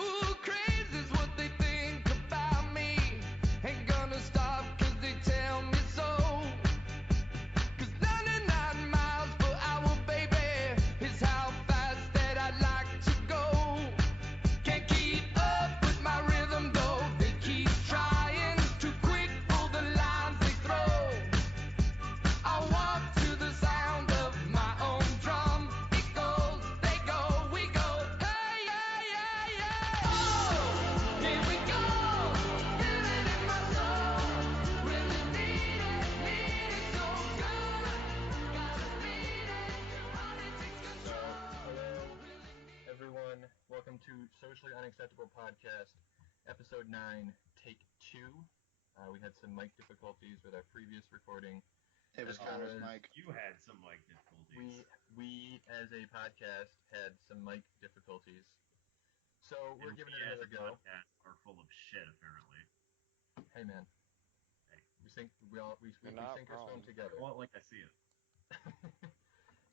Ooh, crazy's what they think about me. Ain't gonna stop 'cause they tell me so. 'Cause 99 miles per hour, baby, is how fast that I like to go. Can't keep up with my rhythm though. They keep trying, too quick for the lines they throw. I walk to the sound of my own drum. It goes, they go, we go. Hey, yeah, yeah, yeah. Oh, here we go. Feel it in my soul. Really need it so good. Gotta beat it. Heart takes control. Hello, everyone. Welcome to Socially Unacceptable Podcast, Episode 9, Take 2. We had some mic difficulties with our previous recording. It was As well Connor's as mic. You had some mic difficulties. We, as a podcast, had some mic difficulties. So we're And giving we it as another a go. podcast are full of shit, apparently. Hey, man. Hey. We sink our swim together. Call it like I see it.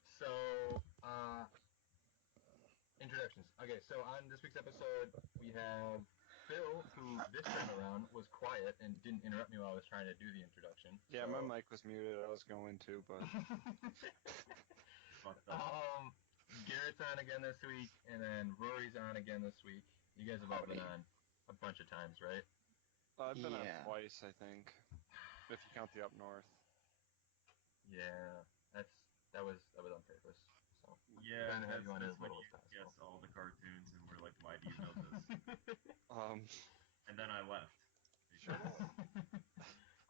So, introductions. Okay, so on this week's episode, we have Phil, who this time around was quiet and didn't interrupt me while I was trying to do the introduction. Yeah, so... my mic was muted. I was going to, but... Fucked up. Garrett's on again this week, and then Rory's on again this week. You guys have all been on a bunch of times, right? I've been Yeah. on twice, I think, if you count the up north. Yeah, that was on purpose. So Yeah, trying to have you on that's as when little you as possible. guess all the cartoons, and we're like, why do you know this? And then I left.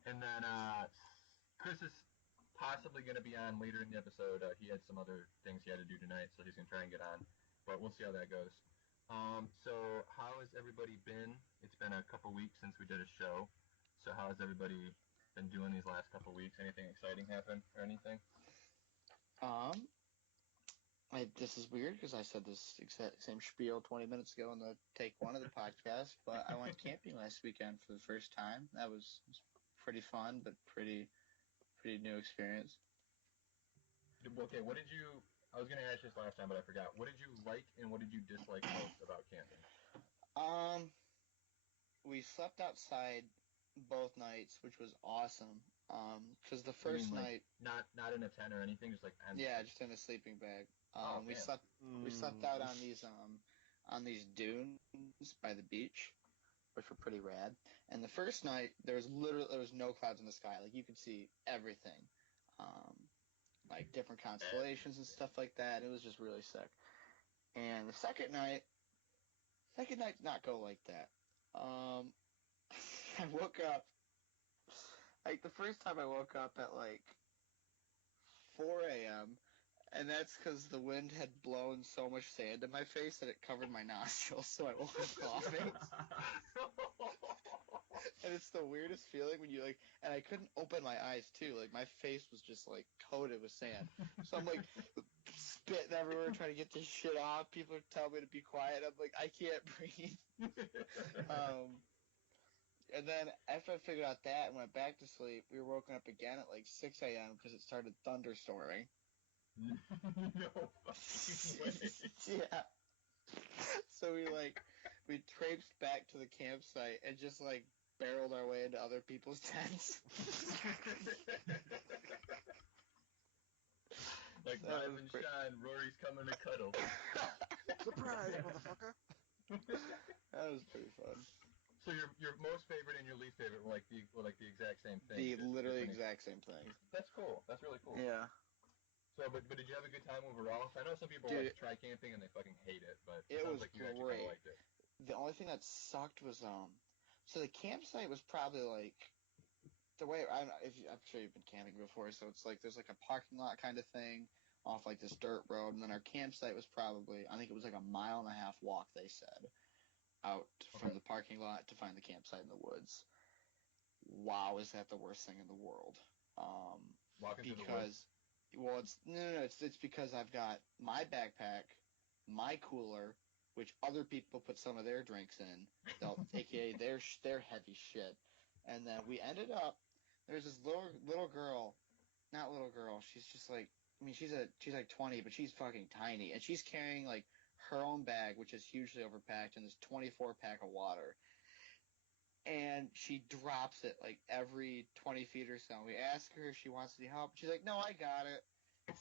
And then Chris is possibly going to be on later in the episode. He had some other things he had to do tonight, so he's going to try and get on. But we'll see how that goes. So how has everybody been? It's been a couple weeks since we did a show. So how has everybody been doing these last couple weeks? Anything exciting happen or anything? This is weird because I said this exact same spiel 20 minutes ago in the take one of the podcast, but I went camping last weekend for the first time. That was pretty fun, but pretty new experience. Okay, what did you... I was going to ask this last time, but I forgot. What did you like and what did you dislike most about camping? We slept outside both nights, which was awesome. Because the first night... Not in a tent or anything, just like... Yeah, just in a sleeping bag. We slept out on these dunes by the beach, which were pretty rad. And the first night there was no clouds in the sky. Like you could see everything, like different constellations and stuff like that. It was just really sick. And the second night did not go like that. I woke up like the first time I woke up at like 4 a.m. And that's because the wind had blown so much sand in my face that it covered my nostrils, so I woke up coughing. And it's the weirdest feeling when you like, and I couldn't open my eyes too. Like my face was just like coated with sand. So I'm like spitting everywhere trying to get this shit off. People are telling me to be quiet. I'm like, I can't breathe. And then after I figured out that and went back to sleep, we were woken up again at like 6 a.m. because it started thunderstorming. No fucking way. Yeah. So we traipsed back to the campsite and just like barreled our way into other people's tents. Like rise and shine, Rory's coming to cuddle. Surprise, motherfucker! That was pretty fun. So your most favorite and your least favorite were like the exact same thing. The literally exact same thing. That's cool. That's really cool. Yeah. So, but did you have a good time overall? I know some people like to try camping and they fucking hate it, but it sounds was like you actually great. kind of liked it. The only thing that sucked was so the campsite was probably like the way I'm sure you've been camping before, so it's like there's like a parking lot kind of thing off like this dirt road, and then our campsite was probably, I think it was like a 1.5 mile walk, they said, out from the parking lot to find the campsite in the woods. Wow, is that the worst thing in the world? Walking through the woods? Well, it's because I've got my backpack, my cooler, which other people put some of their drinks in, aka their heavy shit, and then we ended up. There's this little girl, she's just like, I mean, she's like 20, but she's fucking tiny, and she's carrying like her own bag, which is hugely overpacked, and this 24-pack of water. And she drops it like every 20 feet or so. We ask her if she wants any help. She's like, no, I got it.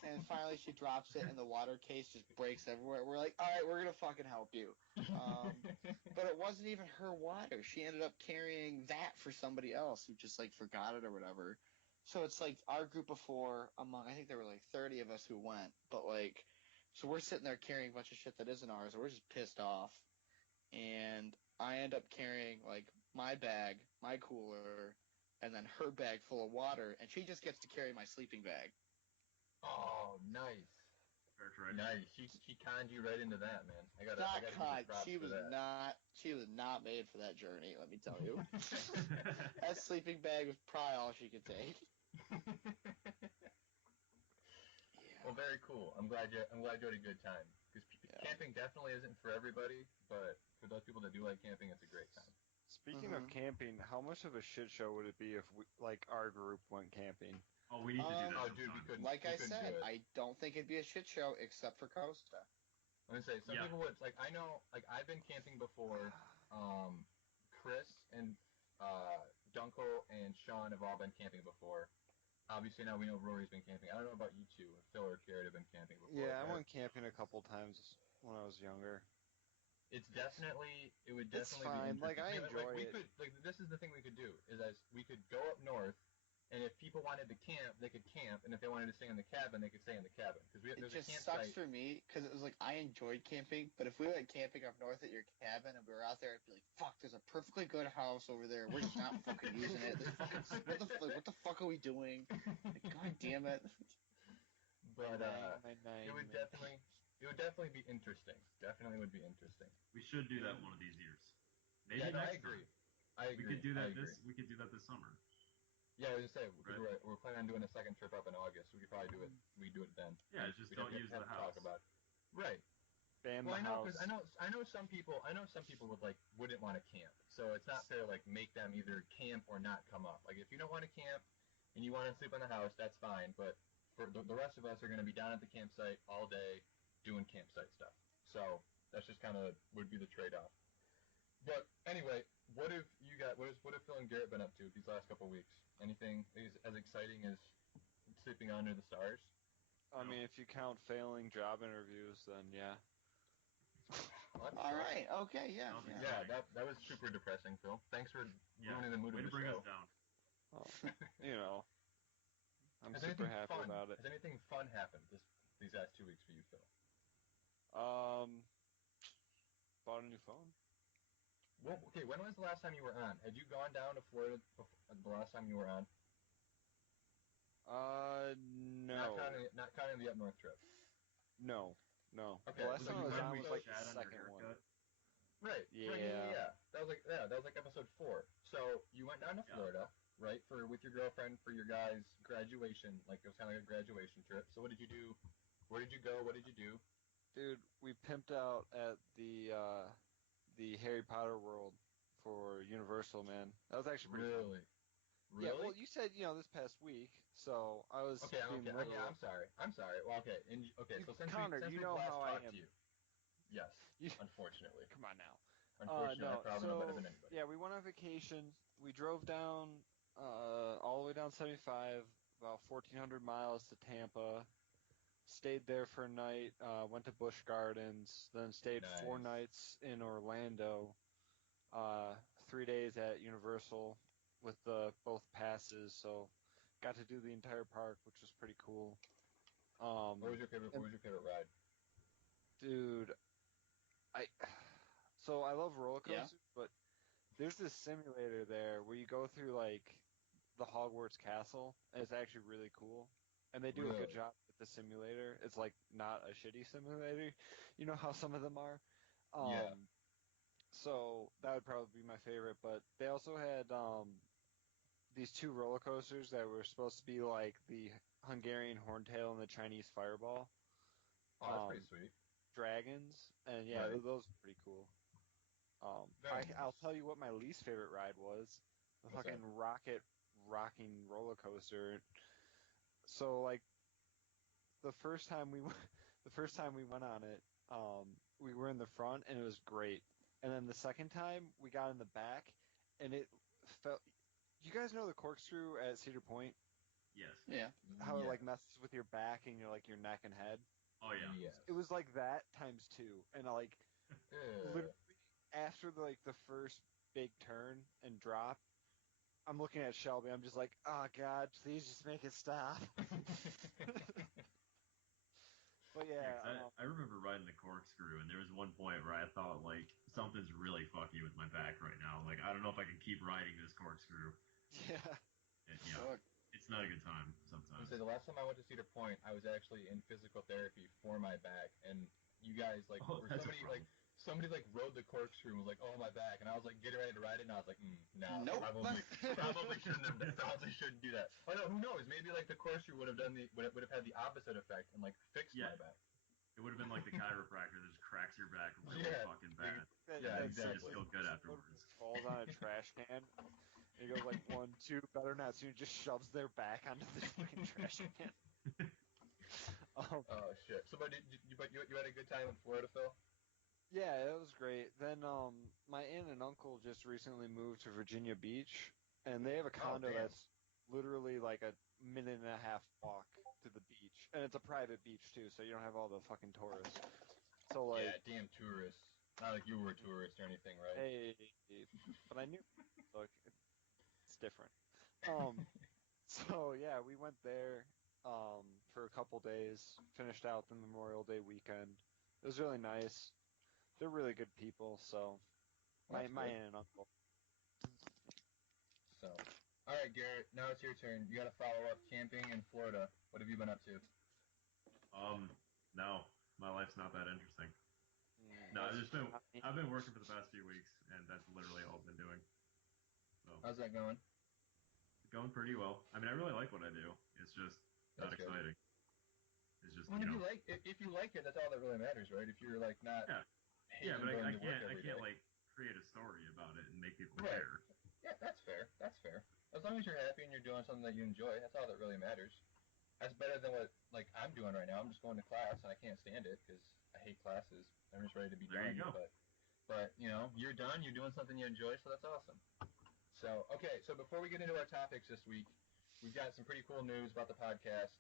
And finally she drops it and the water case just breaks everywhere. We're like, all right, we're going to fucking help you. But it wasn't even her water. She ended up carrying that for somebody else who just like forgot it or whatever. So it's like our group of four among, I think there were like 30 of us who went. But like, so we're sitting there carrying a bunch of shit that isn't ours. And we're just pissed off. And I end up carrying like my bag, my cooler, and then her bag full of water, and she just gets to carry my sleeping bag. Oh, nice. Fair trade. Nice. She conned you right into that, man. I gotta Not give you caught. props She for was that. she was not made for that journey. Let me tell you. That sleeping bag was probably all she could take. Well, very cool. I'm glad you had a good time. Because camping definitely isn't for everybody, but for those people that do like camping, it's a great time. Speaking of camping, how much of a shit show would it be if our group went camping? Oh, we need to do that. Oh, dude, we couldn't. Like we I couldn't said, do it. I don't think it'd be a shit show except for Costa. I'm gonna say some people would. Like I know, like I've been camping before. Chris and Dunkel and Sean have all been camping before. Obviously now we know Rory's been camping. I don't know about you two, if Phil or Garrett have been camping before. Yeah, I went camping a couple times when I was younger. It would definitely It's be fine. interesting. Like, I enjoy we it. could, this is the thing we could do, is as we could go up north, and if people wanted to camp, they could camp, and if they wanted to stay in the cabin, they could stay in the cabin. Because It there's just a campsite. sucks for me because it was like I enjoyed camping, but if we went camping up north at your cabin and we were out there, I'd be like, "Fuck, there's a perfectly good house over there. We're just not fucking using it. This fucking what the fuck are we doing? Like, God damn it!" But it would definitely be interesting. Definitely would be interesting. We should do that one of these years. Maybe Yeah, no, next I agree. time. I agree. We could do that I agree. We could do that this summer. Yeah, I was gonna say Right. we're planning on doing a second trip up in August. We could probably do it. We do it then. Yeah, just we don't use the have to house. talk about it. Right. Ban Well, the house. I know some people wouldn't want to camp. So it's not fair to like make them either camp or not come up. Like if you don't want to camp and you want to sleep in the house, that's fine. But for the rest of us are going to be down at the campsite all day doing campsite stuff. So that's just kind of would be the trade-off. But anyway, what have Phil and Garrett been up to these last couple of weeks? Anything as exciting as sleeping under the stars? I mean, if you count failing job interviews, then yeah. All right. Okay. Yeah. Yeah. That was super depressing, Phil. Thanks for ruining the mood Way of to the bring show. us down. Well, I'm Has super anything happy fun, about it. Has anything fun happened these last 2 weeks for you, Phil? Bought a new phone. Well, okay, when was the last time you were on? Had you gone down to Florida the last time you were on? No. Not counting the up north trip. No. Okay, The last so time I was you on went was like chat the on your second one. haircut? Right. Yeah. That was like episode 4. So you went down to Florida, right, with your girlfriend for your guys' graduation. Like it was kind of like a graduation trip. So what did you do? Where did you go? What did you do? Dude, we pimped out at the Harry Potter world for Universal, man. That was actually pretty fun. Really? Yeah, well, you said, this past week, so I was being literal. Yeah, I'm sorry. Well, okay. So since Connor, we you since know we've last how I talked am. to you. Yes, unfortunately. Come on now. Unfortunately, I probably know better so, than anybody. yeah, we went on vacation. We drove down, all the way down 75, about 1,400 miles to Tampa. Stayed there for a night, went to Busch Gardens, then stayed 4 nights in Orlando, 3 days at Universal with both passes, so got to do the entire park, which was pretty cool. What was your favorite ride? Dude, so I love roller coasters, but there's this simulator there where you go through like the Hogwarts castle, and it's actually really cool. And they do a good job with the simulator. It's like not a shitty simulator. You know how some of them are? Yeah. So that would probably be my favorite, but they also had these 2 roller coasters that were supposed to be like the Hungarian Horntail and the Chinese Fireball. Oh, that's pretty sweet. Dragons, and yeah, Right. those were pretty cool. I'll tell you what my least favorite ride was. The What's fucking that? rocket rocking roller coaster. So like the first time we went on it, we were in the front, and it was great. And then the second time, we got in the back, and it felt. You guys know the corkscrew at Cedar Point? Yes. Yeah. How it like messes with your back and your neck and head. Oh yeah. Yes. It was like that times 2, and literally after the first big turn and drop, I'm looking at Shelby. I'm just like, oh God, please just make it stop. But yeah, I remember riding the corkscrew, and there was one point where I thought like something's really fucking with my back right now. Like I don't know if I can keep riding this corkscrew. Yeah. And, yeah. It's not a good time sometimes. So the last time I went to Cedar Point, I was actually in physical therapy for my back, and you guys somebody rode the corkscrew and was like, "Oh, my back," and I was like getting ready to ride it, and I was like, "No, Nope. probably shouldn't do that." Oh no, who knows? Maybe like the corkscrew would have had the opposite effect and like fixed my back. It would have been like the chiropractor that just cracks your back really fucking bad. Yeah, and exactly. You just feel good afterwards. Falls on a trash can. And he goes like 1, 2, better not. So he just shoves their back onto the fucking trash can. Oh shit! So, but you had a good time in Florida, Phil? Yeah, it was great. Then my aunt and uncle just recently moved to Virginia Beach, and they have a condo that's literally like a minute and a half walk to the beach, and it's a private beach too, so you don't have all the fucking tourists. So like, yeah, damn tourists. Not like you were a tourist or anything, right? Hey, but I knew. Look, it's different. So yeah, we went there for a couple days, finished out the Memorial Day weekend. It was really nice. They're really good people, so my aunt and uncle. So, all right, Garrett. Now it's your turn. You got to follow up camping in Florida. What have you been up to? No, my life's not that interesting. No, I've been working for the past few weeks, and that's literally all I've been doing. So. How's that going? Going pretty well. I mean, I really like what I do. It's just not exciting. It's just if you like it, that's all that really matters, right? If you're like not. Yeah, but I can't like create a story about it and make people care. Yeah, that's fair. That's fair. As long as you're happy and you're doing something that you enjoy, that's all that really matters. That's better than what like I'm doing right now. I'm just going to class and I can't stand it because I hate classes. I'm just ready to be done. There you go. But you know, you're done. You're doing something you enjoy, so that's awesome. So okay, so before we get into our topics this week, we've got some pretty cool news about the podcast.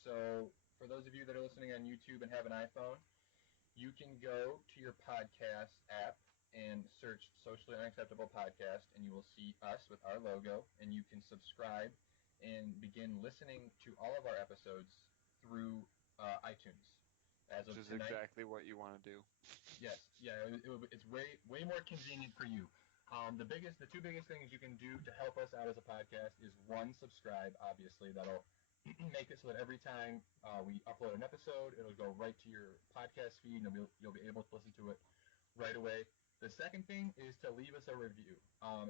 So for those of you that are listening on YouTube and have an iPhone, you can go to your podcast app and search Socially Unacceptable Podcast, and you will see us with our logo, and you can subscribe and begin listening to all of our episodes through iTunes. As of Which is tonight, exactly what you want to do. Yes, yeah, it's way more convenient for you. The two biggest things you can do to help us out as a podcast is one, subscribe. Obviously, that'll make it so that every time we upload an episode, it'll go right to your podcast feed, and you'll be able to listen to it right away. The second thing is to leave us a review.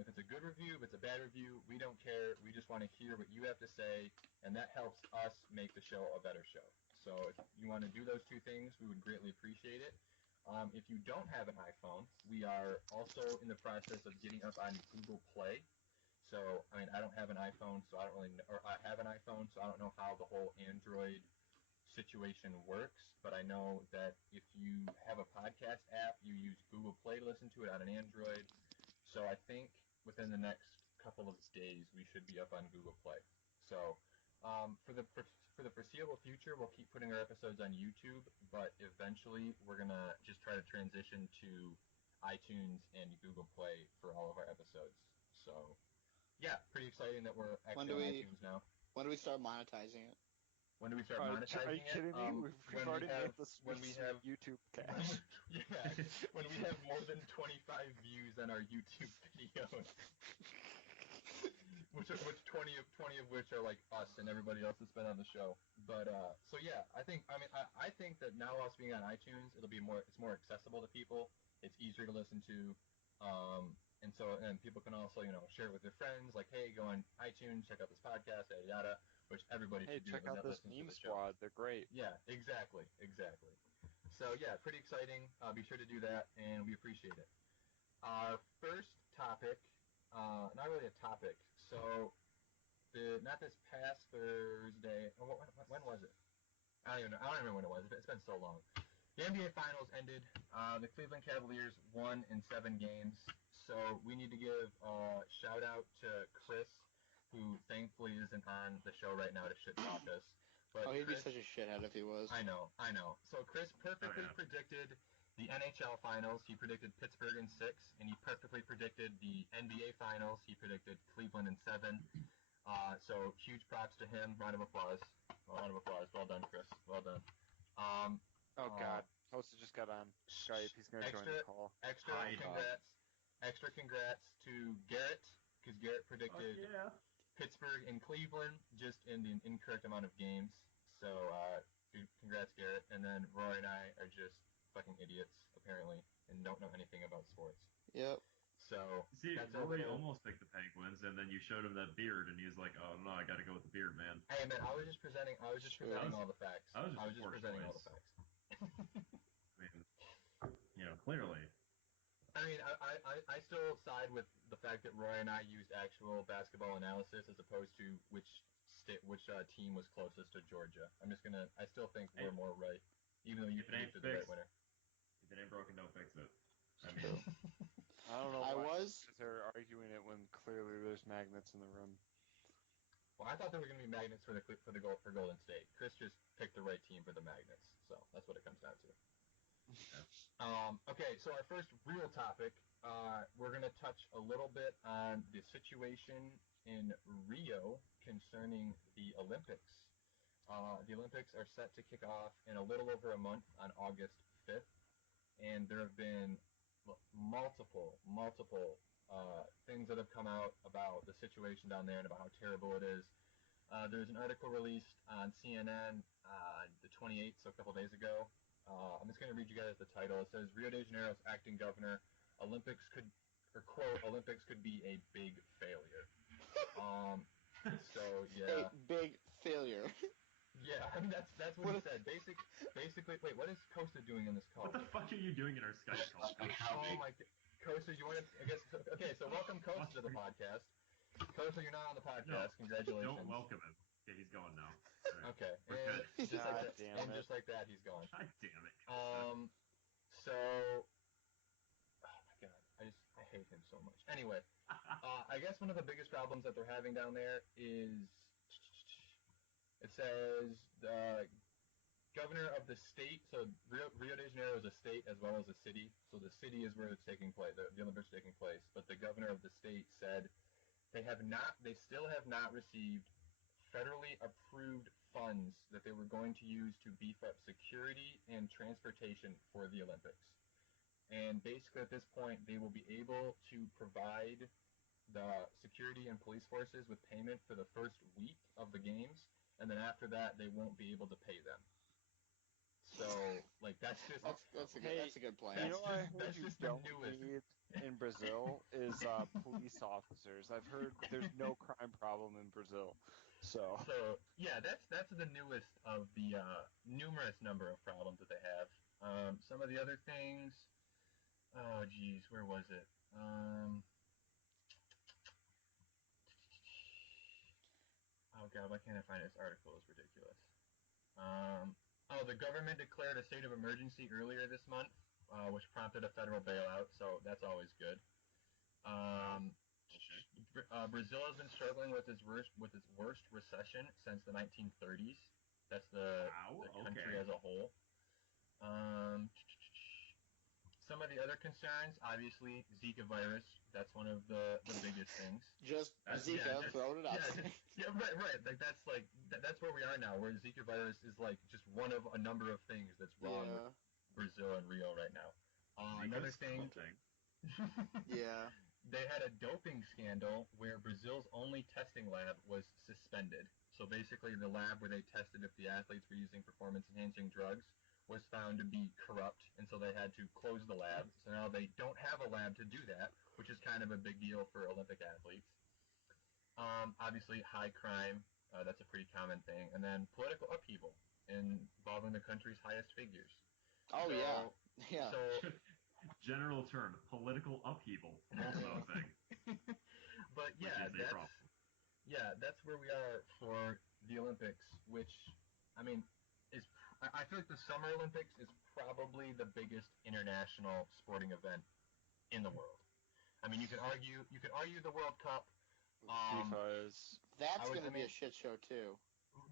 If it's a good review, if it's a bad review, we don't care. We just want to hear what you have to say, and that helps us make the show a better show. So if you want to do those two things, we would greatly appreciate it. If you don't have an iPhone, we are also in the process of getting up on Google Play. So, I mean, I don't have an iPhone, so I don't really know, or I have an iPhone, so I don't know how the whole Android situation works, but I know that if you have a podcast app, you use Google Play to listen to it on an Android. So I think within the next couple of days, we should be up on Google Play. So for the foreseeable future, we'll keep putting our episodes on YouTube, but eventually we're gonna just try to transition to iTunes and Google Play for all of our episodes. So yeah, pretty exciting that we're actually on iTunes now. When do we start monetizing it? When do we start monetizing it? Are you kidding me? We've already made the switch to YouTube cash. Yeah, when we have more than 25 views on our YouTube videos. which 20 of which are like us and everybody else that's been on the show. But so yeah, I think that now us being on iTunes, it's more accessible to people. It's easier to listen to. And people can also, share it with their friends, like, hey, go on iTunes, check out this podcast, yada yada, which everybody should do. Hey, check out this Meme Squad. They're great. Yeah, exactly. So yeah, pretty exciting. Be sure to do that, and we appreciate it. Our first topic, not really a topic. So, not this past Thursday. When was it? I don't even remember when it was. It's been so long. The NBA Finals ended. The Cleveland Cavaliers won in 7 games. So we need to give a shout out to Chris, who thankfully isn't on the show right now to shit talk us. But He'd be Chris, such a shithead if he was. I know. So Chris perfectly predicted the NHL Finals. He predicted Pittsburgh in 6, and he perfectly predicted the NBA Finals. He predicted Cleveland in 7. So huge props to him. Round of applause. Well done, Chris. Well done. Oh God, Hosta just got on Skype. He's gonna join the call. Extra congrats to Garrett, because Garrett predicted Pittsburgh and Cleveland just in the incorrect amount of games. So congrats, Garrett. And then Roy and I are just fucking idiots apparently and don't know anything about sports. Yep. So see, Rory almost picked the Penguins, and then you showed him that beard, and he was like, "Oh no, I got to go with the beard, man." Hey man, I was just presenting all the facts. I was just presenting all the facts. I mean, clearly. I mean, I still side with the fact that Roy and I used actual basketball analysis as opposed to which team was closest to Georgia. I still think we're more right, even though you predicted the right winner. If it ain't broken, don't fix it. I mean, I don't know why they're arguing it when clearly there's magnets in the room. Well, I thought there were going to be magnets for Golden State. Chris just picked the right team for the magnets, so that's what it comes down to. Okay, so our first real topic, we're going to touch a little bit on the situation in Rio concerning the Olympics. The Olympics are set to kick off in a little over a month on August 5th, and there have been multiple things that have come out about the situation down there and about how terrible it is. There's an article released on CNN the 28th, so a couple days ago. I'm just going to read you guys the title. It says, Rio de Janeiro's acting governor, Olympics could be a big failure. So, yeah. A big failure. Yeah, I mean, that's what he said. Basically, wait, what is Costa doing in this call? What the fuck are you doing in our Skype call? Oh my God. Costa, you want to, okay, so welcome Costa to the podcast. Costa, you're not on the podcast. No, congratulations. Don't welcome him. Okay, he's gone now. Right. Okay. We're good. Just like that, he's gone. God damn it. So, oh my God, I hate him so much. Anyway, I guess one of the biggest problems that they're having down there is, it says the governor of the state, so Rio de Janeiro is a state as well as a city, so the city is where it's taking place, the Olympics are taking place, but the governor of the state said they still have not received federally approved funds that they were going to use to beef up security and transportation for the Olympics. And basically at this point, they will be able to provide the security and police forces with payment for the first week of the games, and then after that, they won't be able to pay them. So, like, that's a good plan. You know what I heard you don't need in Brazil is police officers. I've heard there's no crime problem in Brazil. So yeah, that's the newest of the numerous number of problems that they have. Some of the other things, oh geez, where was it? Oh God, why can't I find it? This article is ridiculous. The government declared a state of emergency earlier this month, which prompted a federal bailout, so that's always good. Brazil has been struggling with its worst recession since the 1930s. That's the country as a whole. Some of the other concerns, obviously, Zika virus. That's one of the biggest things. Just Zika, throw it out. Right. Like that's where we are now, where Zika virus is like just one of a number of things that's wrong with Brazil and Rio right now. Another thing. Yeah. They had a doping scandal where Brazil's only testing lab was suspended. So basically, the lab where they tested if the athletes were using performance-enhancing drugs was found to be corrupt, and so they had to close the lab. So now they don't have a lab to do that, which is kind of a big deal for Olympic athletes. Obviously, high crime, that's a pretty common thing. And then political upheaval involving the country's highest figures. Oh, yeah. So, general term, political upheaval, also a thing. But that's where we are for the Olympics, which, I mean, I feel like the Summer Olympics is probably the biggest international sporting event in the world. I mean, you can argue the World Cup. FIFA is That's going to be a shit show too.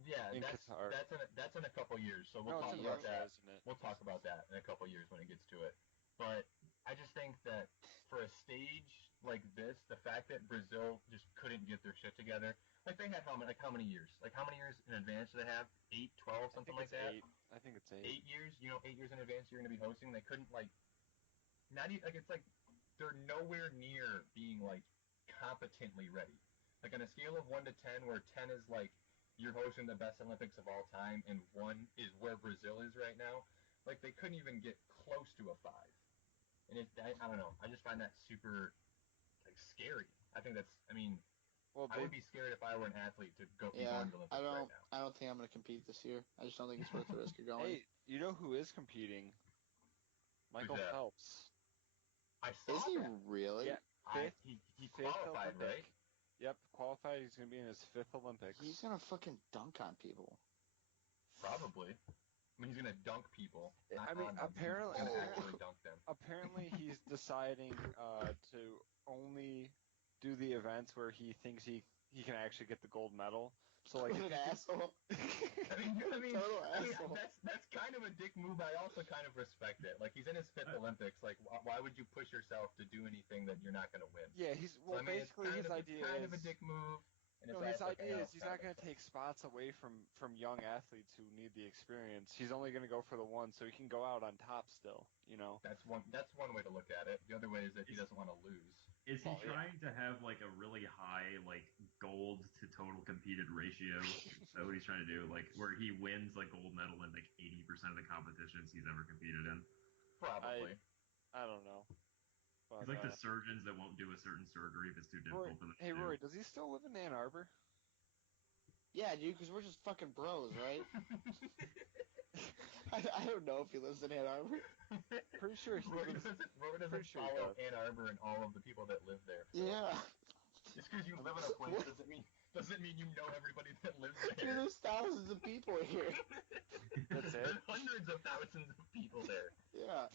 Yeah, in Qatar. that's in a couple years. So we'll No, talk it's in about Russia, that. isn't it? We'll talk about that in a couple years when it gets to it. But I just think that for a stage like this, the fact that Brazil just couldn't get their shit together, like they had how many years? Like how many years in advance do they have? 8, 12, I something think like it's that. 8. I think it's 8. 8 years. 8 years in advance you're going to be hosting. They couldn't not even it's like they're nowhere near being competently ready. Like on a scale of 1 to 10, where 10 is you're hosting the best Olympics of all time, and 1 is where Brazil is right now. Like they couldn't even get close to a 5. And I don't know. I just find that super scary. I think that's. I mean, Well, I would be scared if I were an athlete to go be Yeah, going to Olympics right now. I don't think I'm going to compete this year. I just don't think it's worth the risk of going. hey, you know who is competing? Michael that? Phelps. I saw Is he that. really? Yeah. He Fifth qualified, Olympic. right? Yep, qualified. He's going to be in his 5th Olympics. He's going to fucking dunk on people. Probably. I mean, he's gonna dunk people. I mean, apparently, he's gonna actually dunk them. apparently he's deciding to only do the events where he thinks he can actually get the gold medal. So like, What an asshole. Total asshole. That's kind of a dick move. I also kind of respect it. Like he's in his 5th Olympics. Like why would you push yourself to do anything that you're not gonna win? Yeah, he's So, I mean, basically his idea it's kind is. of a dick move. And No, it's his also idea is he's kind not going of to take spots away from young athletes who need the experience. He's only going to go for the one, so he can go out on top still. You know. That's one way to look at it. The other way is that he doesn't want to lose. Is he Oh, yeah. trying to have a really high gold to total competed ratio? Is that what he's trying to do? Where he wins gold medal in 80% of the competitions he's ever competed in? Probably. I don't know. But, He's like the surgeons that won't do a certain surgery if it's too Rory, difficult for them to hey do. Rory, does he still live in Ann Arbor? Yeah, dude, because we're just fucking bros, right? I don't know if he lives in Ann Arbor. Pretty sure he Rory lives. doesn't pretty sure he follow does. Ann Arbor and all of the people that live there. Yeah. Just because you live in a place doesn't mean you know everybody that lives Dude, there. there's thousands of people here. That's it? There's hundreds of thousands of people there. Yeah.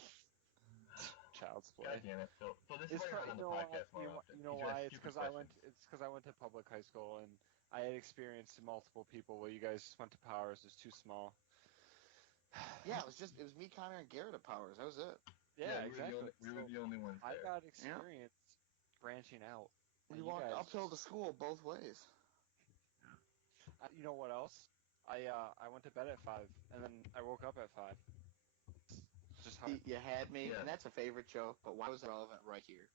Child's play. God damn it, Phil. So this is It's why you're on the podcast more often. you know You why? ask It's stupid because I went. questions. It's because I went to public high school and I had experienced multiple people. Well, you guys just went to Powers. It's too small. Yeah, it was me, Connor, and Garrett at Powers. That was it. Yeah, we exactly. were the only ones I there. got experience branching out. We And walked you guys, uphill to school both ways. You know what else? I went to bed at 5 and then I woke up at 5. Just how. You had me, Yeah. and that's a favorite joke, but why was it relevant right here?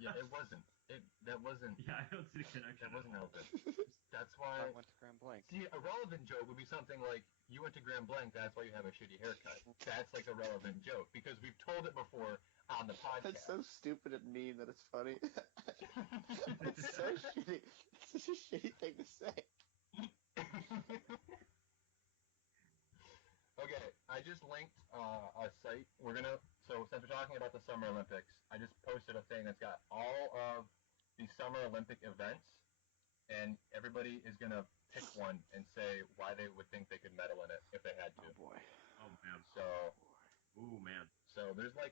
Yeah, it wasn't. That wasn't. Yeah, I don't see the connection. That wasn't relevant. That's why. I went to Grand Blanc. See, a relevant joke would be something like, you went to Grand Blanc, that's why you have a shitty haircut. That's like a relevant joke, because we've told it before on the podcast. That's so stupid and mean that it's funny. It's so shitty. It's such a shitty thing to say. Okay, I just linked a site. So since we're talking about the Summer Olympics, I just posted a thing that's got all of the Summer Olympic events, and everybody is going to pick one and say why they would think they could medal in it if they had to. Oh boy. Oh man. So, Ooh man. so there's a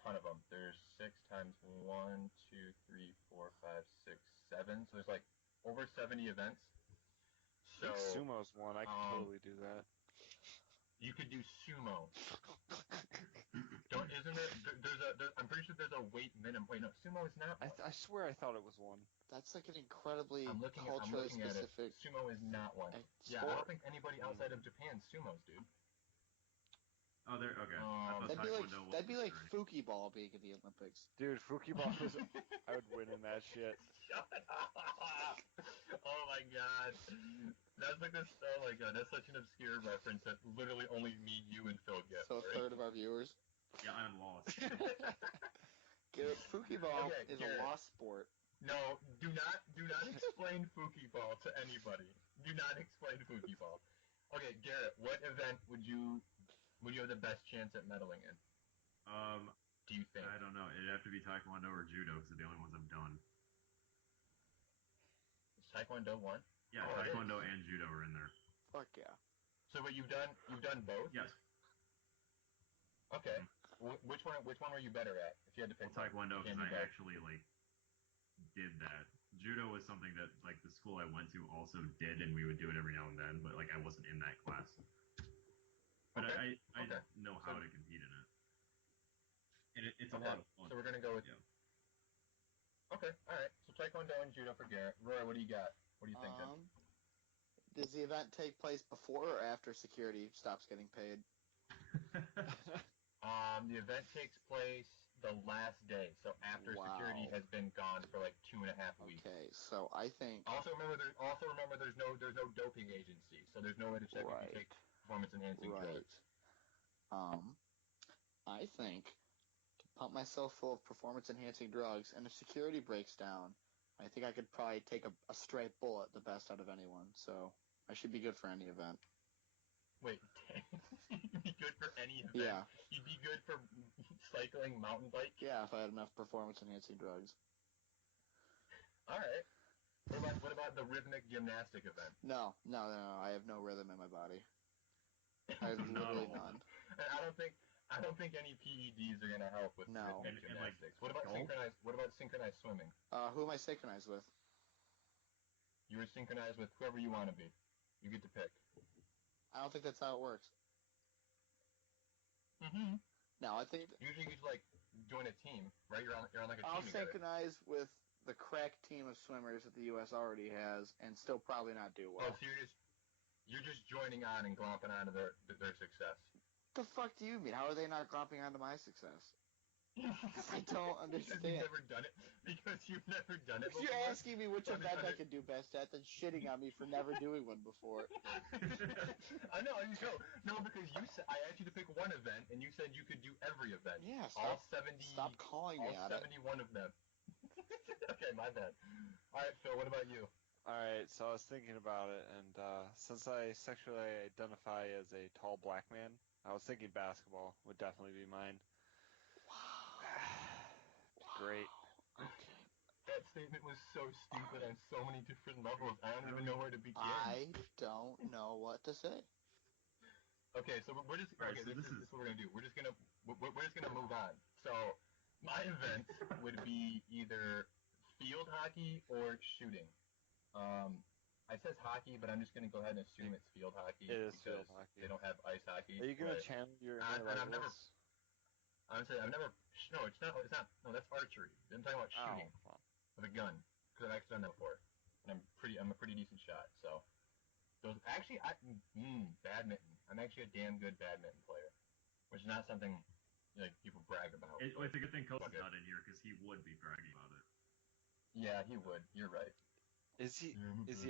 ton of them. There's 6 times 1, 2, 3, 4, 5, 6, 7. So there's over 70 events. I So think sumo's one. I could totally do that. you could do sumo. Isn't there? I'm pretty sure there's a weight minimum. Wait, no, sumo is not. I swear I thought it was one. That's like an incredibly I'm looking culturally at it. specific Sumo is not one. Yeah, I don't think anybody outside of Japan sumos, dude. Oh, there. Okay. I thought That'd be like Taekwondo was Fukiball being in the Olympics. Dude, Fukiball is. I would win in that shit. Shut up! Oh my god. That's oh my god, that's such an obscure reference that literally only me, you, and Phil get. So a third of our viewers. Yeah, I'm lost. Garrett, Fukiball is Garrett. a lost sport. No, do not explain Fukiball to anybody. Do not explain Fukiball. Okay, Garrett, what event would you have the best chance at medaling in? Do you think? I don't know. It'd have to be Taekwondo or Judo because they're the only ones I've done. Is Taekwondo one? Yeah, Oh, it Taekwondo and Judo are in there. Fuck yeah. So, but you've done both? Yes. Okay. Which one were you better at? If you had to pick Well, Taekwondo, one. because You I can't do both. actually did that. Judo was something that the school I went to also did, and we would do it every now and then. But I wasn't in that class. But Okay. I Okay. know how to compete in it, and it's a Okay. lot of fun. So we're gonna go with. Yeah. Okay. All right. So Taekwondo and Judo for Garrett. Roy, what do you got? What are you thinking? Does the event take place before or after security stops getting paid? The event takes place the last day, so after security has been gone for 2.5 weeks. Okay, so I think. Also remember, there's no doping agency, so there's no way to check if you take performance enhancing drugs. I think to pump myself full of performance enhancing drugs, and if security breaks down, I think I could probably take a straight bullet, the best out of anyone. So I should be good for any event. Wait, you'd be good for any event? Yeah. You'd be good for cycling, mountain bike? Yeah, if I had enough performance enhancing drugs. All right. What about the rhythmic gymnastic event? No. I have no rhythm in my body. I have literally none. And I don't think any PEDs are gonna help with rhythmic gymnastics. What about synchronized swimming? Who am I synchronized with? You were synchronized with whoever you want to be. You get to pick. I don't think that's how it works. Mm-hmm. No, I think usually you join a team, right? You're on a team. I'll together. synchronize with the crack team of swimmers that the U.S. already has, and still probably not do well. Oh, so you're just joining on and glomping onto their success. What the fuck do you mean? How are they not glomping onto my success? I don't understand. Because you've never done it. Because you've never done it before. You're asking me which event I could do best at, then shitting on me for never doing one before. I know. No, because I asked you to pick one event, and you said you could do every event. Yeah, all 70. Stop calling me all out. 71 of them. Okay, my bad. All right, Phil. What about you? All right, so I was thinking about it, and since I sexually identify as a tall black man, I was thinking basketball would definitely be mine. Great. Okay. That statement was so stupid on so many different levels. I don't even know where to begin. I don't know what to say. Okay, so we're just okay. This is what we're gonna do. We're just gonna move on. So my event would be either field hockey or shooting. I says hockey, but I'm just gonna go ahead and assume it's field hockey because field hockey. They don't have ice hockey. Are you gonna channel your inner Legolas? Honestly, I've never. No, it's not. No, that's archery. I'm talking about shooting with a gun because I've actually done that before, and I'm a pretty decent shot. So those actually, badminton. I'm actually a damn good badminton player, which is not something people brag about. It's a good thing Coach is not in here because he would be bragging about it. Yeah, he would. You're right. Is he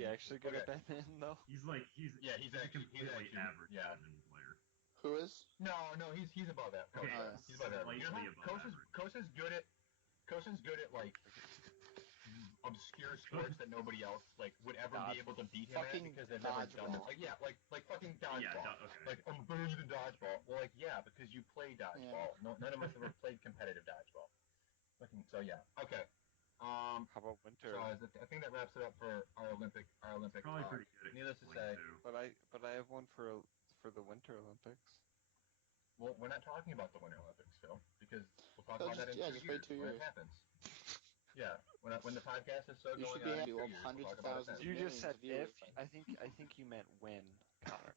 actually good at badminton though? He's actually completely average badminton player. Who is? No, he's above that. Okay, he's above that. Kosa's good at obscure sports that nobody else would ever be able to beat him at because they've never done it. Like fucking dodgeball. Yeah, okay. I'm better than dodgeball. Well, because you play dodgeball. Yeah. None of us ever played competitive dodgeball. So yeah, okay. How about winter? So I think that wraps it up for our Olympic. Probably pretty good. Needless to say, but I have one for the Winter Olympics. Well, we're not talking about the Winter Olympics, Phil, because we'll talk about that in 2 years. 2 years. When it happens. Yeah, when the podcast is still you going on. You should be happy. Hundreds of thousands. You just said if. I think you meant when, Connor.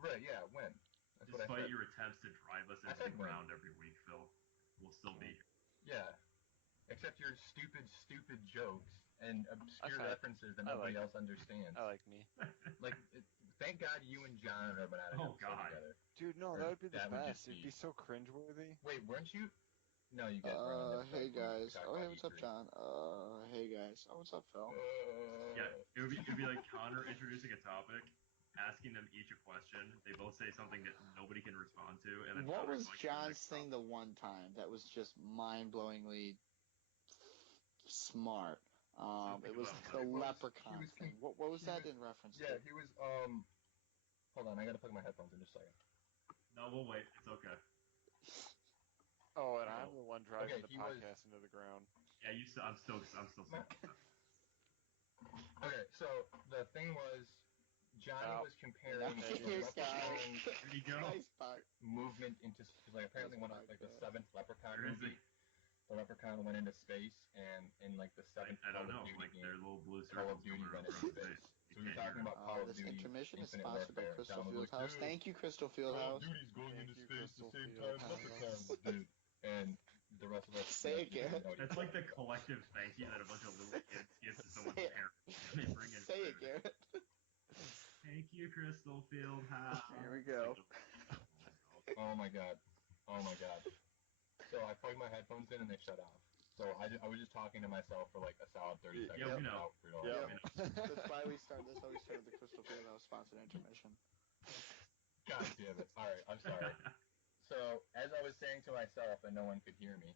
Right. Yeah. When. That's what I said. Despite your attempts to drive us into the ground every week, Phil, we'll still be here. Yeah. Except your stupid jokes and obscure references that nobody else understands. I like me. Thank God you and John are not together. Dude, no, that would be the best. It'd be so cringeworthy. Wait, weren't you? No, you guys weren't. Hey guys. Oh, hey, what's up, John? Hey guys. Oh, what's up, Phil? Yeah, it would be like Connor introducing a topic, asking them each a question. They both say something that nobody can respond to, and then what was John's thing the one time that was just mind-blowingly smart? It was the leprechaun thing. What was that in reference to? Yeah, he was, hold on, I gotta plug my headphones in just a second. No, we'll wait. It's okay. Oh, and I'm the one driving the podcast into the ground. Yeah, I'm still saying that. Okay, so the thing was, Johnny Oh. was comparing Nice the guy. Leprechaun's Where'd he go? Nice part. movement into like apparently Nice one of like the podcast. seventh Leprechaun Where is movie. The Leprechaun went into space, and in like the seventh I don't Call know. of Duty Like game, their little blue Call circles of Duty coming went around into from space. space. So we were talking about Call of This Duty intermission is Infinite sponsored by Warfare. Crystal Don was like, Fieldhouse. "Dude, Thank you, Crystal Call of Fieldhouse. Duty's going Thank into you, space the Crystal same time Fieldhouse. Leprechauns did." And the rest of us Say it, didn't Garrett. know That's what like the he was talking collective thank you that a bunch of little kids give to someone's Say it. parents. They bring in Say it, food. Garrett. Thank you, Crystal Fieldhouse. Here we go. about. Oh my god. Oh my god. So I plugged my headphones in and they shut off. So I was just talking to myself for like a solid 30 seconds. Yeah, we know. without realizing Yeah. it. That's why we started. That's why we started the Crystal Fieldhouse sponsored intermission. God damn it. Alright, I'm sorry. So, as I was saying to myself, and no one could hear me,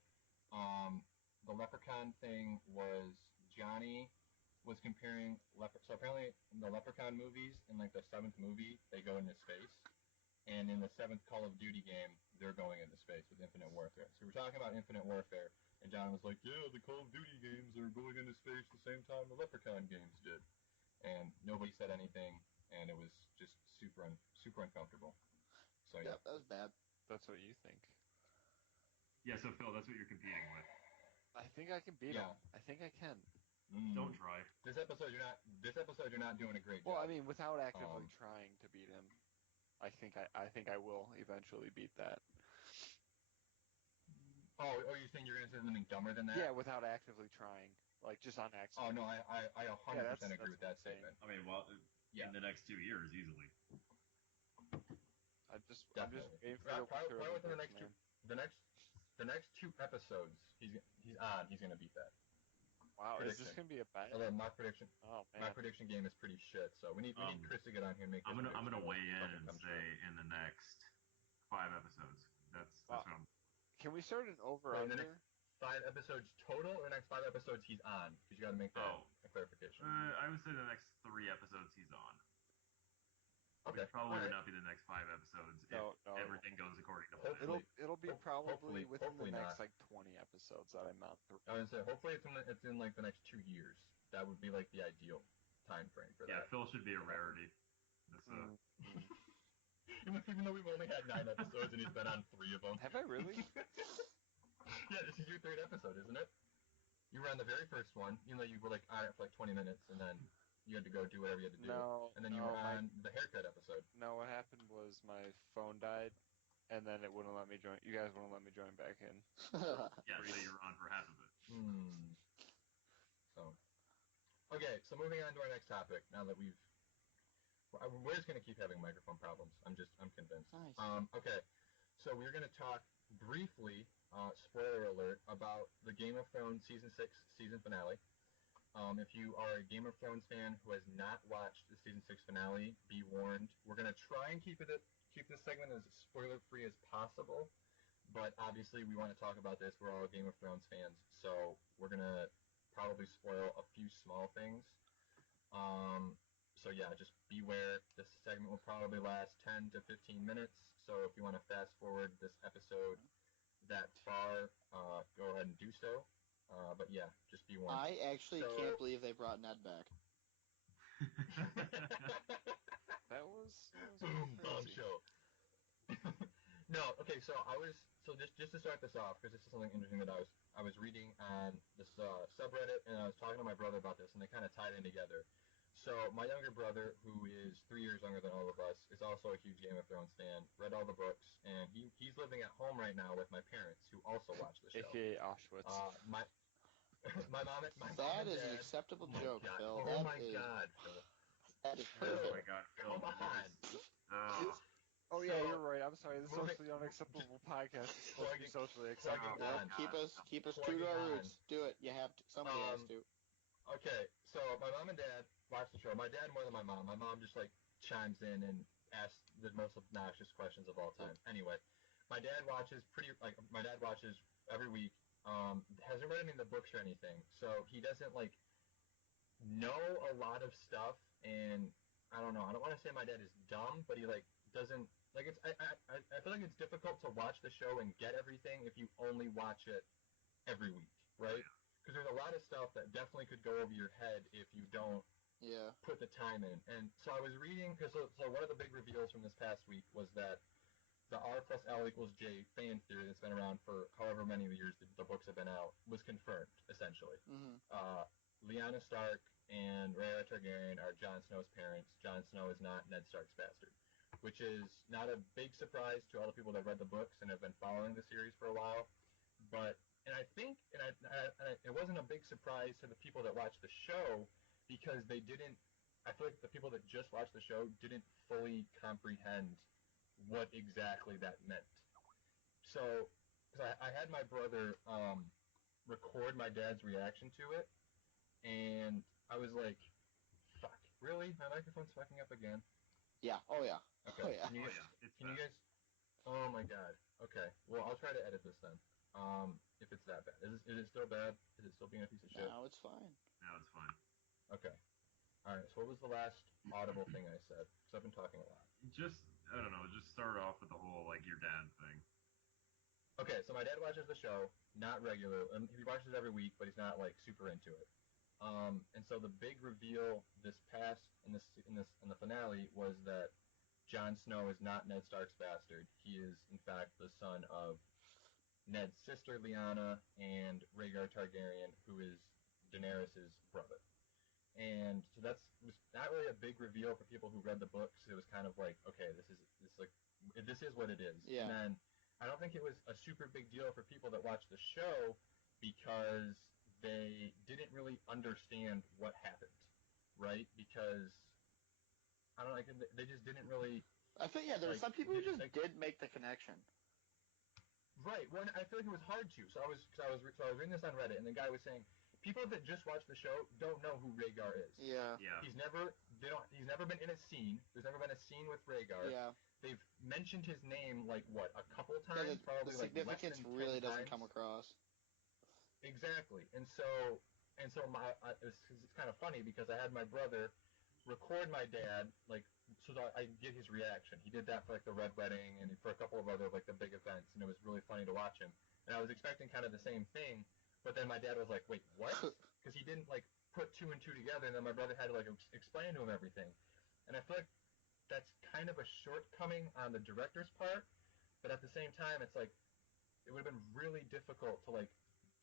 the Leprechaun thing was Johnny was comparing so apparently in the Leprechaun movies, in like the seventh movie, they go into space, and in the seventh Call of Duty game, they're going into space with Infinite Warfare. So we're talking about Infinite Warfare, and John was like, "Yeah, the Call of Duty games are going into space the same time the Leprechaun games did," and nobody said anything, and it was just super uncomfortable. So yeah. Yep, that was bad. That's what you think. Yeah, so Phil, that's what you're competing with. I think I can beat Yeah. him. I think I can. Don't try. This episode you're not doing a great Well, job. I mean, without actively Um, trying to beat him, I think I will eventually beat that. Oh, you're saying you're gonna say something dumber than that? Yeah, without actively trying, like just on Oh accident. no, I 100% agree with that what I'm saying. statement. I mean, well, Yeah. in the next 2 years, easily. I'm just Definitely. waiting for the Probably winter within Olympics, the man. next two episodes, he's gonna beat that. Wow, is prediction. this gonna be a bet? Although my prediction Oh my man. prediction game is pretty shit, so we need Chris to get on here and make. I'm his gonna prediction weigh in fucking and come say true. in the next 5 episodes. That's what I'm. Can we start an over Wait, in the under? next 5 episodes total, or the next 5 episodes he's on? Because you got to make that a clarification. I would say the next 3 episodes he's on. Okay. Which probably All would right. not be the next 5 episodes No, if everything goes according to plan. Hopefully. It'll be Hopefully- probably within hopefully the next not. like 20 episodes that I'm out through. I would say hopefully it's in like the next 2 years. That would be like the ideal time frame for Yeah, that. Phil should be a rarity. That's Even though we've only had 9 episodes and he's been on 3 of them. Have I really? Yeah, this is your 3rd episode, isn't it? You were on the very first one, even though you were like on it for like 20 minutes, and then you had to go do whatever you had to do. No. And then you were on the haircut episode. No, what happened was my phone died, and then it wouldn't let me join. You guys wouldn't let me join back in. yeah, so you were on for half of it. So, okay, so moving on to our next topic. Now that we're just gonna keep having microphone problems. I'm convinced. Nice. Okay, so we're gonna talk briefly, spoiler alert, about the Game of Thrones season 6 season finale. If you are a Game of Thrones fan who has not watched the season 6 finale, be warned. We're gonna try and keep this segment as spoiler free as possible, but obviously we want to talk about this. We're all Game of Thrones fans, so we're gonna probably spoil a few small things. So yeah, just beware. This segment will probably last 10 to 15 minutes. So if you want to fast forward this episode that far, go ahead and do so. But yeah, just be warned. I actually can't believe they brought Ned back. That was Boom, crazy. bombshell. No, okay, so just to start this off, because this is something interesting that I was reading on this subreddit, and I was talking to my brother about this, and they kind of tied in together. So my younger brother, who is 3 years younger than all of us, is also a huge Game of Thrones fan, read all the books, and he's living at home right now with my parents, who also watch the show. AKA Auschwitz. My mom That and is an dad- acceptable oh my joke, God. Phil. Oh my God, Phil. That is Oh perfect. my God, Phil. Come on. Oh. Oh yeah, So, you're right. I'm sorry. The moving- socially unacceptable podcast is supposed to be socially acceptable. plugging Yep, on. keep us true Plugging to our on. roots. Do it. You have to. Somebody has to. Okay, so my mom and dad watch the show. My dad more than my mom. My mom just like chimes in and asks the most obnoxious questions of all time. Anyway, my dad watches every week. Hasn't read any of the books or anything, so he doesn't like know a lot of stuff. And I don't know. I don't want to say my dad is dumb, but he like doesn't like it's. I feel like it's difficult to watch the show and get everything if you only watch it every week, right? Because there's a lot of stuff that definitely could go over your head if you don't put the time in. And so I was reading, because so one of the big reveals from this past week was that the R plus L equals J fan theory that's been around for however many years the books have been out was confirmed, essentially. Mm-hmm. Lyanna Stark and Rhaenyra Targaryen are Jon Snow's parents. Jon Snow is not Ned Stark's bastard, which is not a big surprise to all the people that read the books and have been following the series for a while. But it wasn't a big surprise to the people that watched the show because they didn't. I feel like the people that just watched the show didn't fully comprehend what exactly that meant. So, because I had my brother record my dad's reaction to it, and I was like, "Fuck, really? My microphone's fucking up again." Yeah. Oh yeah. Okay. Oh yeah. Can you Oh guys? yeah, it's Can you bad. guys? Oh my god. Okay. Well, I'll try to edit this then. If it's that bad, is it still bad? Is it still being a piece of shit? No, it's fine. No, it's fine. Okay. All right. So what was the last audible thing I said? Because I've been talking a lot. Just, I don't know, just start off with the whole, like, your dad thing. Okay. So my dad watches the show, not regular. He watches it every week, but he's not like super into it. And so the big reveal in the finale was that Jon Snow is not Ned Stark's bastard. He is in fact the son of Ned's sister Lyanna and Rhaegar Targaryen, who is Daenerys' brother. And so was not really a big reveal for people who read the books. It was kind of like, okay, this is what it is. Yeah. And then I don't think it was a super big deal for people that watched the show because they didn't really understand what happened, right? Because I don't know, like they just didn't really. I think there were some people who just did make the connection. Right. Well, I feel like it was hard to. So I was reading this on Reddit, and the guy was saying people that just watch the show don't know who Rhaegar is. Yeah. Yeah. He's never been in a scene. There's never been a scene with Rhaegar. Yeah. They've mentioned his name like what, a couple times, Yeah, probably the like significance less than really 10 doesn't times. come across. Exactly. And so it's kind of funny because I had my brother record my dad so that I get his reaction. He did that for like the Red Wedding and for a couple of other like the big events, and it was really funny to watch him. And I was expecting kind of the same thing, but then my dad was like, "Wait, what?" Because he didn't like put two and two together, and then my brother had to like explain to him everything. And I feel like that's kind of a shortcoming on the director's part, but at the same time, it's like it would have been really difficult to like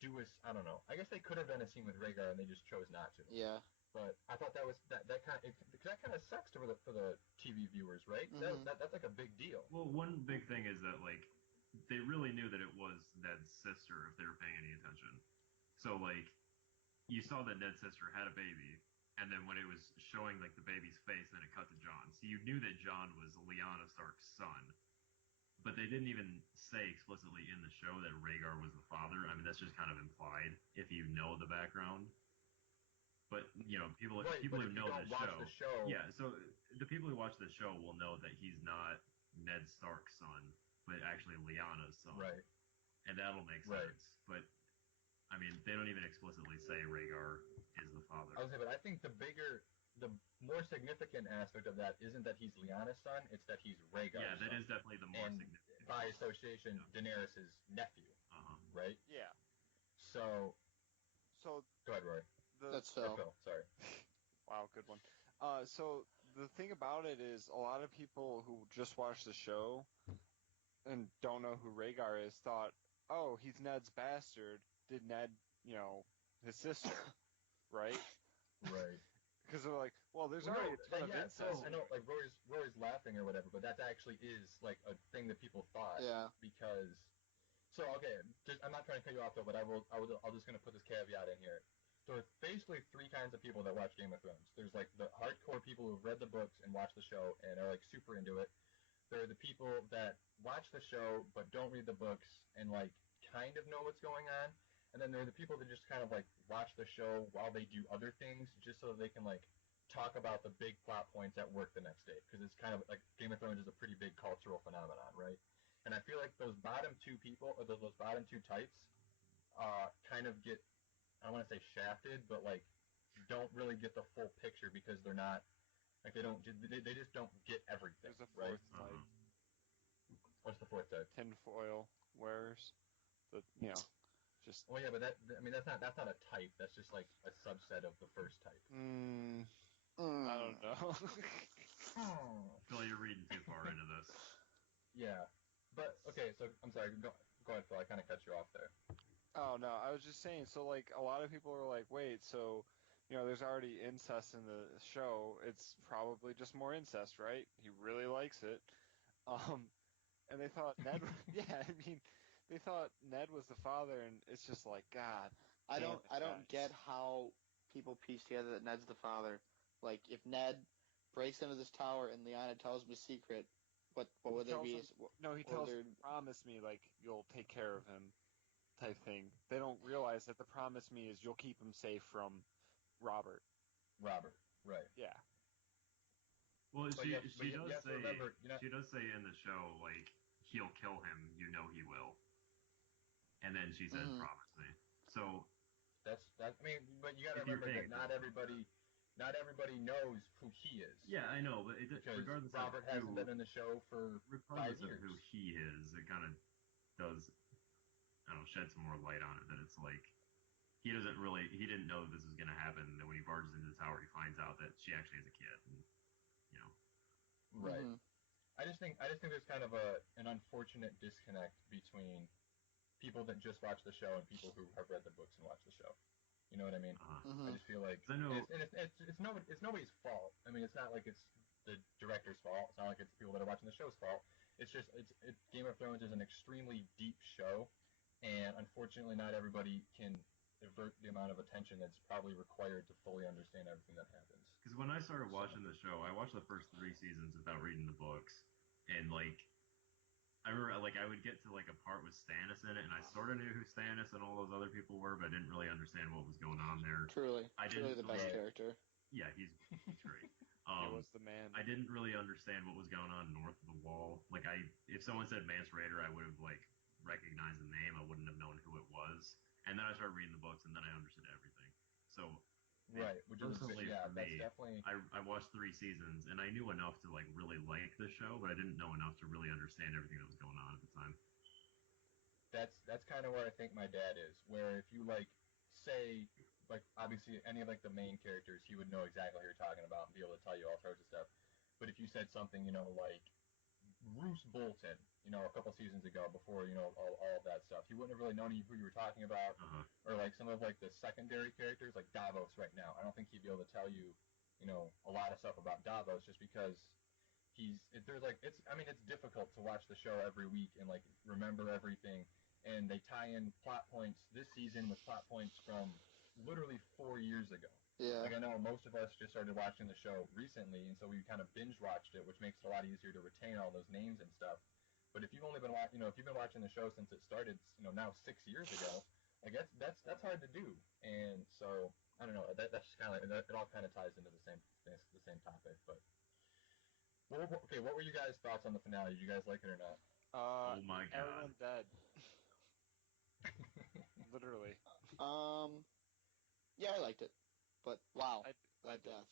do I don't know. I guess they could have done a scene with Rhaegar, and they just chose not to. Yeah. But I thought that kind of sucks for the TV viewers, right? Mm-hmm. That's like a big deal. Well, one big thing is that, like, they really knew that it was Ned's sister if they were paying any attention. So, like, you saw that Ned's sister had a baby, and then when it was showing, like, the baby's face, then it cut to Jon. So you knew that Jon was Lyanna Stark's son. But they didn't even say explicitly in the show that Rhaegar was the father. I mean, that's just kind of implied if you know the background. But people who know the show, yeah. So the people who watch the show will know that he's not Ned Stark's son, but actually Lyanna's son, right? And that'll make sense. Right. But I mean, they don't even explicitly say Rhaegar is the father. I was saying, but I think the more significant aspect of that isn't that he's Lyanna's son; it's that he's Rhaegar's Yeah, that son. is definitely the more and significant. By association, yeah. Daenerys' nephew, right? Yeah. So go ahead, Roy. That's Phil. Phil, sorry. Wow, good one. So the thing about it is, a lot of people who just watch the show and don't know who Rhaegar is thought, oh, he's Ned's bastard. Did Ned, his sister, right? Right. Because they're like, well, there's already a ton of incest. I know, like Rory's laughing or whatever, but that actually is like a thing that people thought. Yeah. Because, okay, I'm not trying to cut you off though, but I'll just gonna put this caveat in here. So there's basically three kinds of people that watch Game of Thrones. There's like the hardcore people who've read the books and watch the show and are like super into it. There are the people that watch the show but don't read the books and like kind of know what's going on. And then there are the people that just kind of like watch the show while they do other things just so that they can like talk about the big plot points at work the next day. Because it's kind of like Game of Thrones is a pretty big cultural phenomenon, right? And I feel like those bottom two people, or those bottom two types, kind of get, I don't want to say shafted, but like don't really get the full picture because they're not, like they just don't get everything. There's a right? fourth type. What's the fourth type? Tinfoil wearers. Just. Well, yeah, but that's not a type. That's just like a subset of the first type. I don't know. Phil, you're reading too far into this. Yeah, but okay. So I'm sorry. Go ahead, Phil. I kind of cut you off there. Oh no, I was just saying. So like, a lot of people are like, wait, so there's already incest in the show. It's probably just more incest, right? He really likes it. And they thought Ned. Yeah, I mean, they thought Ned was the father, and it's just like, God. I damn don't it, guys. get how people piece together that Ned's the father. Like, if Ned breaks into this tower and Lyanna tells him a secret, what would there be? He tells him, promise me, like, you'll take care of him, type thing. They don't realize that the promise me is you'll keep him safe from Robert. Robert, right? Yeah. Well, But she you have to does say remember, she does say in the show, like, he'll kill him, you know he will. And then she says, promise me. So that's that. I mean, but you got to if you're remember paying that not everybody knows who he is. Yeah, I know, but Because regardless Robert of hasn't been in the show for 5 years. of who he is, it kind of does, I don't know, shed some more light on it. That it's like he didn't know this was going to happen. And then when he barges into the tower, he finds out that she actually has a kid. And, Right. I just think there's kind of an unfortunate disconnect between people that just watch the show and people who have read the books and watch the show. You know what I mean? I just feel like it's nobody's fault. I mean, it's not like it's the director's fault. It's not like it's people that are watching the show's fault. It's just Game of Thrones is an extremely deep show, and unfortunately, not everybody can avert the amount of attention that's probably required to fully understand everything that happens. Because when I started watching the show, I watched the first 3 seasons without reading the books, and like I remember, like, I would get to like a part with Stannis in it, and I sort of knew who Stannis and all those other people were, but I didn't really understand what was going on there. Truly the best character. Yeah, he's great. He was the man. I didn't really understand what was going on north of the wall. Like, if someone said Mance Rayder, I would have like recognized the name. I wouldn't have known who it was. And then I started reading the books, and then I understood everything. So. Right, which is for me, that's definitely. I watched 3 seasons, and I knew enough to like really like the show, but I didn't know enough to really understand everything that was going on at the time. That's kind of where I think my dad is. Where if you like say like obviously any of like the main characters, he would know exactly what you're talking about and be able to tell you all sorts of stuff. But if you said something, like Roose Bolton, a couple seasons ago before all of that stuff, he wouldn't have really known who you were talking about. Or like some of like the secondary characters like Davos right now. I don't think he'd be able to tell you, a lot of stuff about Davos just because it's difficult to watch the show every week and like remember everything, and they tie in plot points this season with plot points from literally 4 years ago. Yeah. Like I know most of us just started watching the show recently, and so we kind of binge watched it, which makes it a lot easier to retain all those names and stuff. But if you've only been if you've been watching the show since it started, now 6 years ago, like that's hard to do. And so I don't know. That's just kind of like it all kind of ties into the same topic. But what were you guys' thoughts on the finale? Did you guys like it or not? Oh my god! Everyone dead. Literally. Yeah, I liked it, but wow, I that death.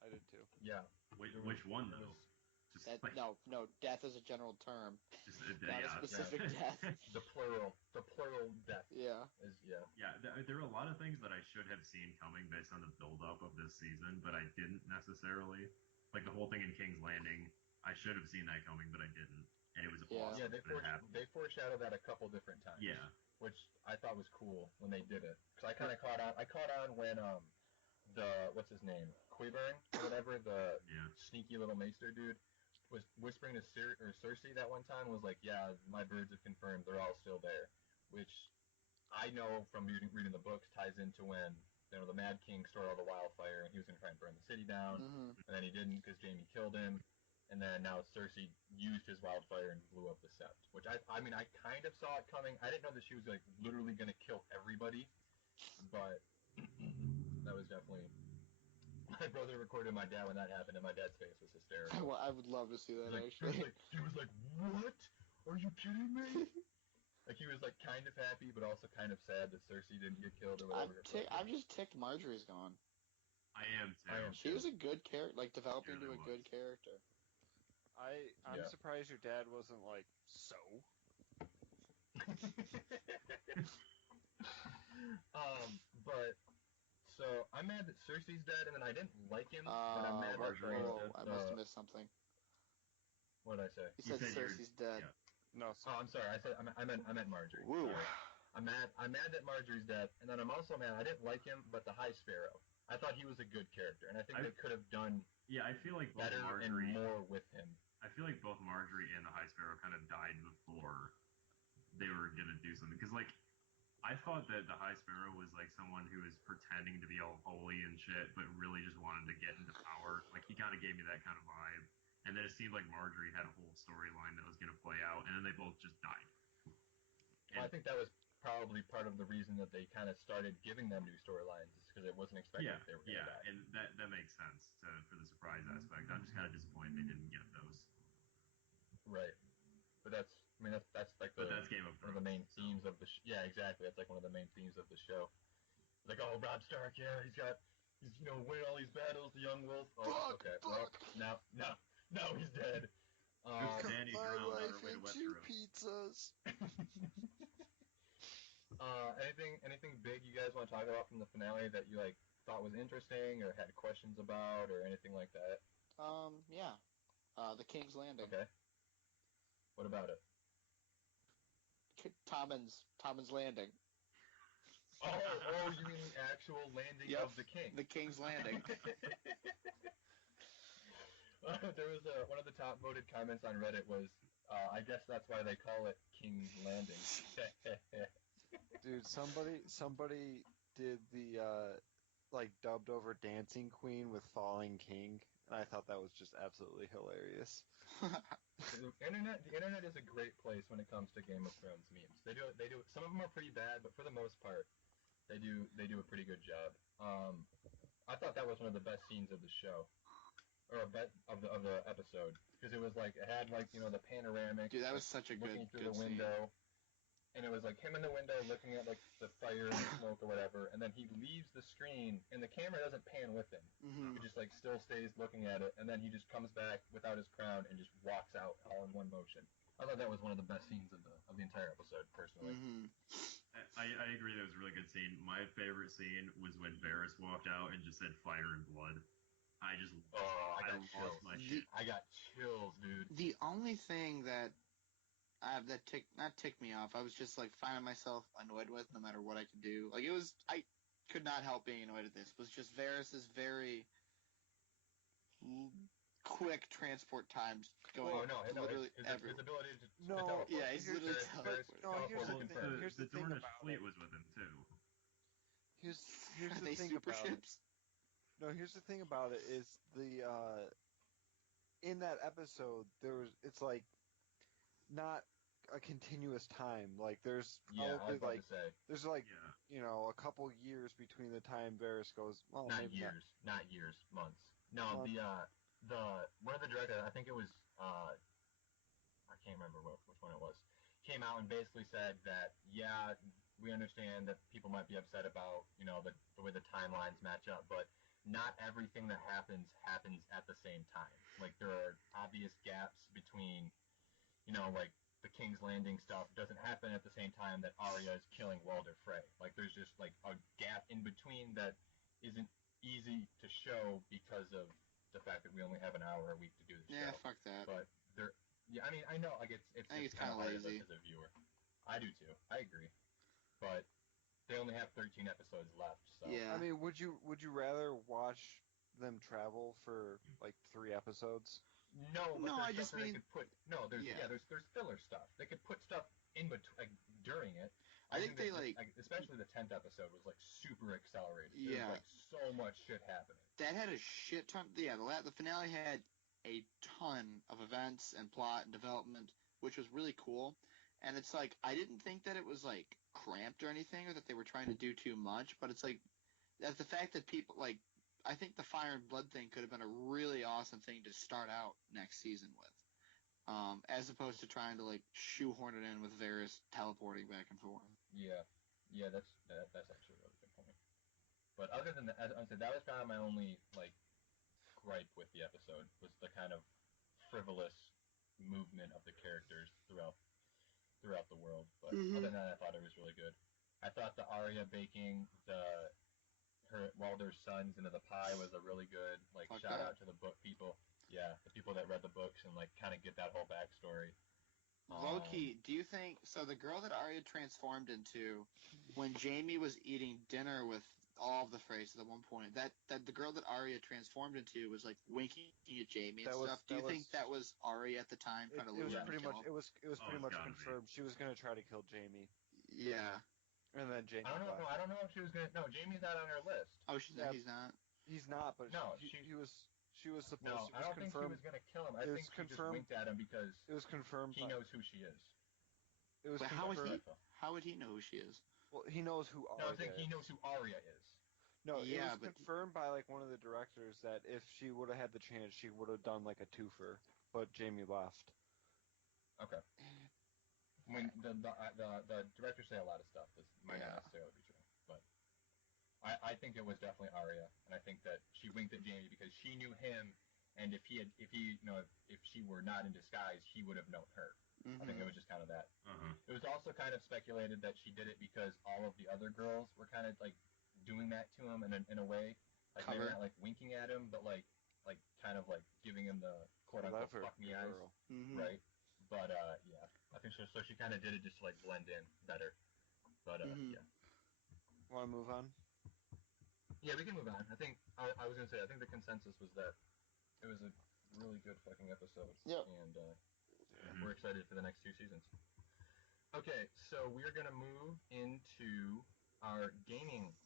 I did too. Yeah. Which one though? No, death is a general term. Just not a specific death. The plural death. Yeah. Yeah, there are a lot of things that I should have seen coming based on the build-up of this season, but I didn't necessarily. Like the whole thing in King's Landing, I should have seen that coming, but I didn't, and it was awesome. Yeah, they foreshadowed that a couple different times. Yeah. Which I thought was cool when they did it, because I kind of caught on when what's his name, Qyburn or whatever, the sneaky little maester dude, was whispering to Cersei that one time, was like, yeah, my birds have confirmed they're all still there, which I know from reading the books ties into when the Mad King stored all the wildfire and he was going to try and burn the city down, and then he didn't because Jaime killed him, and then now Cersei used his wildfire and blew up the Sept, which I kind of saw it coming. I didn't know that she was like literally going to kill everybody, but that was definitely. My brother recorded my dad when that happened, and my dad's face was hysterical. Well, I would love to see that, actually. He was like, what? Are you kidding me? Like, he was like kind of happy, but also kind of sad that Cersei didn't get killed or whatever. I'm just ticked Marjorie's gone. I am too. She was a good character, like developing into a good character. I'm surprised your dad wasn't like, so? But, so, I'm mad that Cersei's dead, and then I didn't like him, but I'm mad that Marjorie. I must have missed something. what did I say? You said said you're- Cersei's dead. yeah. No, Oh, I'm sorry. I meant Marjorie. Woo. Sorry. I'm mad that Marjorie's dead, and then I'm also mad I didn't like him, but the High Sparrow. I thought he was a good character, and I think they could have done Yeah, I feel like both better Marjorie. and more with him. I feel like both Marjorie and the High Sparrow kind of died before they were gonna do something. Because like, I thought that the High Sparrow was like someone who was pretending to be all holy and shit, but really just wanted to get into power. Like he kind of gave me that kind of vibe. And then it seemed like Marjorie had a whole storyline that was gonna play out, and then they both just died. Well, I think that was probably part of the reason that they kind of started giving them new storylines, is because it wasn't expected Yeah, that they were going to die. and that makes sense for the surprise aspect. I'm just kind of disappointed they didn't get those. Right. But that's like But that's Game of one of the main Thrones, themes of the yeah, exactly. That's like one of the main themes of the show. Like, oh, Rob Stark, yeah, he's winning all these battles, the young wolf. Oh, Fuck, okay. fuck. Well, now he's dead. Just Danny My drowned on life our way to in 2 Westeros. pizzas. Anything big you guys want to talk about from the finale that you like thought was interesting or had questions about or anything like that? Yeah. The King's Landing. Okay. What about it? Tommen's Landing. Oh, you mean the actual landing Yep, of the king? The King's Landing. There was one of the top voted comments on Reddit was, I guess that's why they call it King's Landing. dude, somebody did the like dubbed over Dancing Queen with Falling King, and I thought that was just absolutely hilarious. The internet is a great place when it comes to Game of Thrones memes. They do some of them are pretty bad, but for the most part, they do a pretty good job. I thought that was one of the best scenes of the show, or of the episode, because it was like it had like the panoramic. Dude, that was such a looking through good the window, and it was like him in the window looking at like the fire and the smoke or whatever, and then he leaves the screen and the camera doesn't pan with him. Mm-hmm. He just like still stays looking at it, and then he just comes back without his crown and just walks out all in one motion. I thought that was one of the best scenes of the entire episode, personally. Mm-hmm. I agree that was a really good scene. My favorite scene was when Varys walked out and just said fire and blood. I got lost chills. my shit. I got chills, dude. The only thing that not ticked me off, I was just like finding myself annoyed with no matter what I could do. Like I could not help being annoyed at this. Was just Varys' very quick transport times going literally his everywhere. ability to No, teleport. Yeah, he's literally here's the teleporting thing. first. Here's The the thing Dornish about fleet it. was with him too. Here's Are the they thing super about ships? it. No, here's the thing about it is the in that episode it's like not a continuous time. Like there's Yeah, I was probably about to say. there's like Yeah. a couple years between the time Varys goes. Well, Not maybe years, not years, months. No, Months. the one of the directors, I think it was I can't remember which one it was, came out and basically said that yeah, we understand that people might be upset about the way the timelines match up, but not everything that happens at the same time. Like there are obvious gaps between like the King's Landing stuff doesn't happen at the same time that Arya is killing Walder Frey. Like there's just like a gap in between that isn't easy to show because of the fact that we only have an hour a week to do the show. Yeah, fuck that. But I mean, I know, like it's I think it's kind of kinda hard lazy. as a viewer. I do too. I agree. But they only have 13 episodes left, so Yeah. I mean, would you rather watch them travel for like 3 episodes? No, but No, I there's just stuff that mean- they could put. No, there's there's filler stuff. They could put stuff in between, like during it. I think they especially the 10th episode was like super accelerated. Yeah. There was like so much shit happening. that had a shit ton. Yeah, the finale had a ton of events and plot and development, which was really cool. And it's like I didn't think that it was like cramped or anything, or that they were trying to do too much. But it's like that the fact that people like. I think the Fire and Blood thing could have been a really awesome thing to start out next season with, as opposed to trying to like shoehorn it in with Varys teleporting back and forth. Yeah, that's actually a really good point. But other than that, as I said, that was kind of my only like gripe with the episode was the kind of frivolous movement of the characters throughout the world. But other than that, I thought it was really good. I thought the Arya baking her Walder's sons into the pie was a really good like Fuck shout that. out to the book people. Yeah, the people that read the books and like kind of get that whole backstory. Loki, do you think so? The girl that Arya transformed into, when Jamie was eating dinner with all of the Freys at one point, that the girl that Arya transformed into was like winking at Jamie and That was- stuff. Do you that think was- that was Arya at the time trying to It lure was him to pretty kill much. him? It was Oh, pretty it's much gotta be. confirmed. She was gonna try to kill Jamie, Yeah. and then Jamie I don't know. left. No, I don't know if she was gonna. No, Jamie's not on her list. Oh, Yeah. he's not. He's not, but No, she she- was. She was supposed. No, it I was don't think she confirmed. was gonna kill him. I it was think she just confirmed- winked at him because It was confirmed. he by- knows who she is. It was But how would confirmed. he? How would he know who she is? Well, he knows who No, Arya I'm saying he is. knows who Arya is. No, Yeah, it was but- confirmed by like one of the directors that if she would have had the chance, she would have done like a twofer, but Jamie left. Okay. I mean, the directors say a lot of stuff that might Yeah. not necessarily be true, but I think it was definitely Arya, and I think that she winked at Jamie because she knew him, and if she were not in disguise, he would have known her. I think it was just kind of that. Uh-huh. It was also kind of speculated that she did it because all of the other girls were kind of like doing that to him in a way, like maybe Cover. not like winking at him, but like kind of like giving him the quote unquote Clever fuck me eyes. girl. Mm-hmm. Right. But yeah, I think so. So she kind of did it just to like blend in better. But Mhm. yeah, Want to move on? yeah, we can move on. I think I was gonna say I think the consensus was that it was a really good fucking episode. Yep. And Mhm. we're excited for the next 2 seasons. Okay, so we're gonna move into our gaming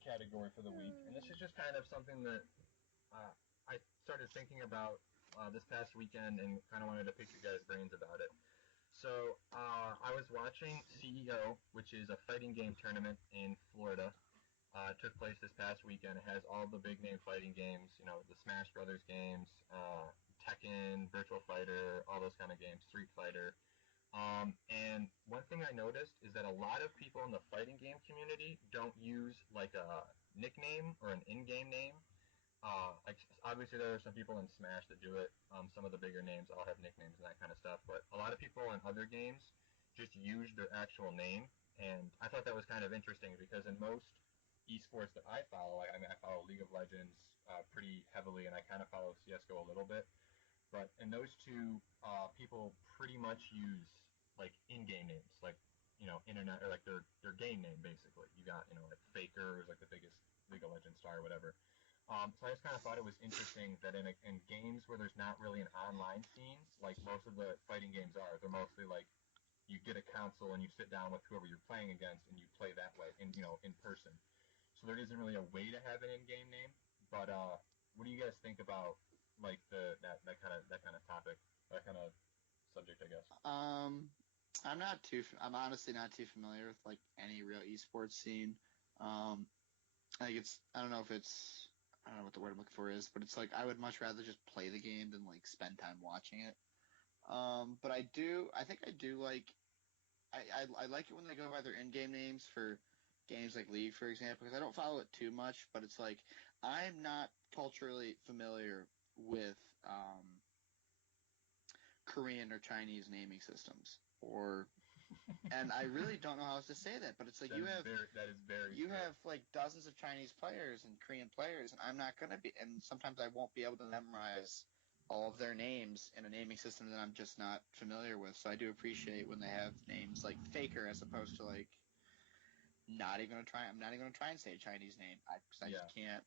category for the week, and this is just kind of something that I started thinking about this past weekend and kind of wanted to pick your guys' brains about it. So I was watching CEO, which is a fighting game tournament in Florida. It took place this past weekend. It has all the big name fighting games, you know, the Smash Brothers games, Tekken, Virtual Fighter, all those kind of games, Street Fighter. And one thing I noticed is that a lot of people in the fighting game community don't use like a nickname or an in-game name. Like obviously there are some people in Smash that do it. Some of the bigger names all have nicknames and that kind of stuff. But a lot of people in other games just use their actual name, and I thought that was kind of interesting because in most esports that I follow, I mean I follow League of Legends pretty heavily, and I kind of follow CS:GO a little bit. But in those two, people pretty much use like in-game names, like internet or like their game name basically. You got like Faker is like the biggest League of Legends star or whatever. So I just kind of thought it was interesting that in games where there's not really an online scene, like most of the fighting games are, they're mostly like you get a console and you sit down with whoever you're playing against and you play that way in person. So there isn't really a way to have an in-game name. But what do you guys think about like that kind of topic, that kind of subject, I guess? I'm honestly not too familiar with like any real esports scene. I think I don't know what the word I'm looking for is, but it's like I would much rather just play the game than like spend time watching it. But I think I do like, I like it when they go by their in-game names for games like League, for example, because I don't follow it too much, but it's like I'm not culturally familiar with Korean or Chinese naming systems, and I really don't know how else to say that, but it's like that is very you true. have like dozens of Chinese players and Korean players, and I'm not gonna be, and sometimes I won't be able to memorize all of their names in a naming system that I'm just not familiar with. So I do appreciate when they have names like Faker as opposed to like I'm not even gonna try and say a Chinese name. I just can't.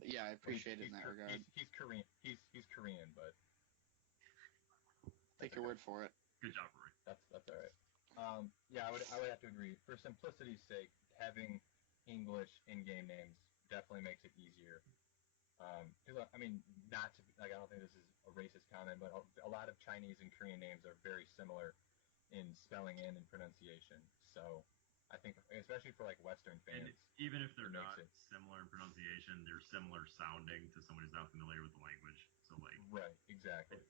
But yeah, I appreciate it in that regard. He's Korean. He's Korean, but Take your word for it. Good job, Roy. that's all right. Yeah, I would have to agree. For simplicity's sake, having English in-game names definitely makes it easier. Because I mean, not to like, I don't think this is a racist comment, but a lot of Chinese and Korean names are very similar in spelling and in pronunciation. So I think, especially for like Western And fans, even if they're it makes not it- similar in pronunciation, they're similar sounding to someone who's not familiar with the language. So like, right? Exactly.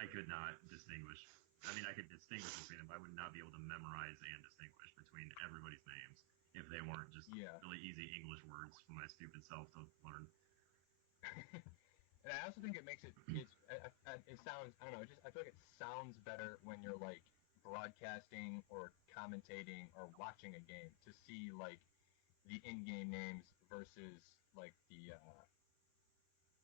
I could not distinguish. I mean, I could distinguish between them, but I would not be able to memorize and distinguish between everybody's names if they weren't just Yeah. really easy English words for my stupid self to learn. And I also think it makes it sounds, I don't know, I feel like it sounds better when you're like broadcasting or commentating or watching a game to see like the in-game names versus like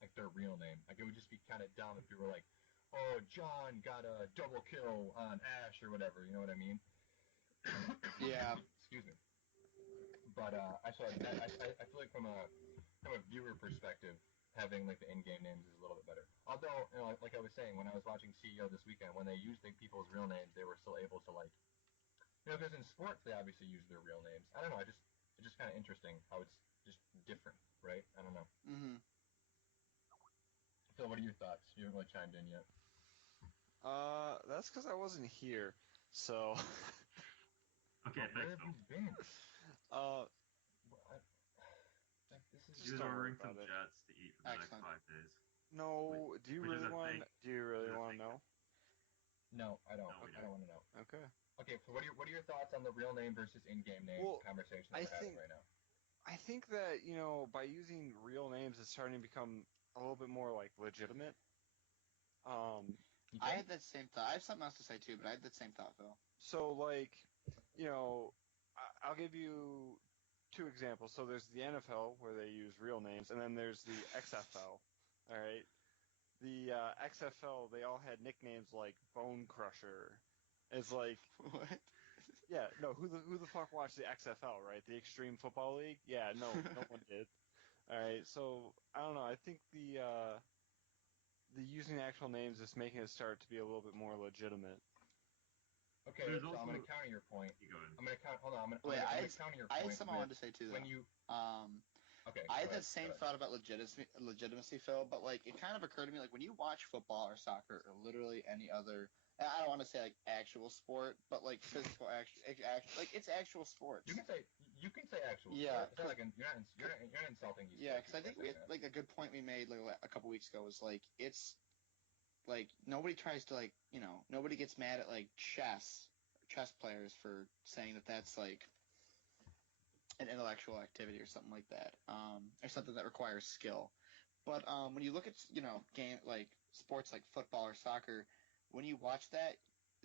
like their real name. Like it would just be kind of dumb if you were like, "Oh, John got a double kill on Ash" or whatever. You know what I mean? Yeah. Excuse me. But I feel like from a viewer perspective, having like the in-game names is a little bit better. Although, you know, like I was saying, when I was watching CEO this weekend, when they used people's real names, they were still able to like, you know, because in sports they obviously use their real names. I don't know. It's just kind of interesting how it's just different, right? I don't know. Mm-hmm. Phil, what are your thoughts? You haven't really chimed in yet. That's because I wasn't here. So, Okay, Where thanks, have you Phil. been? uh, This is He was don't worry ordering some about it. jets to eat for the next Excellent. 5 days. no. Do you Which is really a want? thing. Do you really Which is a want to thing. know? no, I don't. No, we I don't want to know. Okay. Okay, so what are your thoughts on the real name versus in-game name Well, conversation I that we're having think- right now? I think that by using real names, it's starting to become a little bit more like legitimate. You I think? had that same thought. I have something else to say too, but I had that same thought, Phil. So like, I'll give you two examples. So there's the NFL where they use real names, and then there's the XFL. All right. The XFL, they all had nicknames like Bone Crusher. It's like, What? yeah, no, who the fuck watched the XFL, right? The Extreme Football League? Yeah, no one did. All right, so I don't know. I think the using actual names is making it start to be a little bit more legitimate. Okay, There's so I'm also- going to counter your point. You go ahead. I'm going to count. Hold on, I'm Wait, going I to counter your had point. something I with wanted to say too, though. when you. Okay. I go had ahead, that same go ahead. thought about legitimacy, Phil, but like it kind of occurred to me like when you watch football or soccer or literally any other, and I don't want to say like actual sport, but like physical like it's actual sports. You can say actual. Yeah, It's not like you're not insulting these. Yeah, sports because I think by we saying had, that. like a good point we made like a couple weeks ago was like it's like nobody tries to like nobody gets mad at like chess players for saying that that's like an intellectual activity or something like that, or something that requires skill. But when you look at game like sports like football or soccer, when you watch that,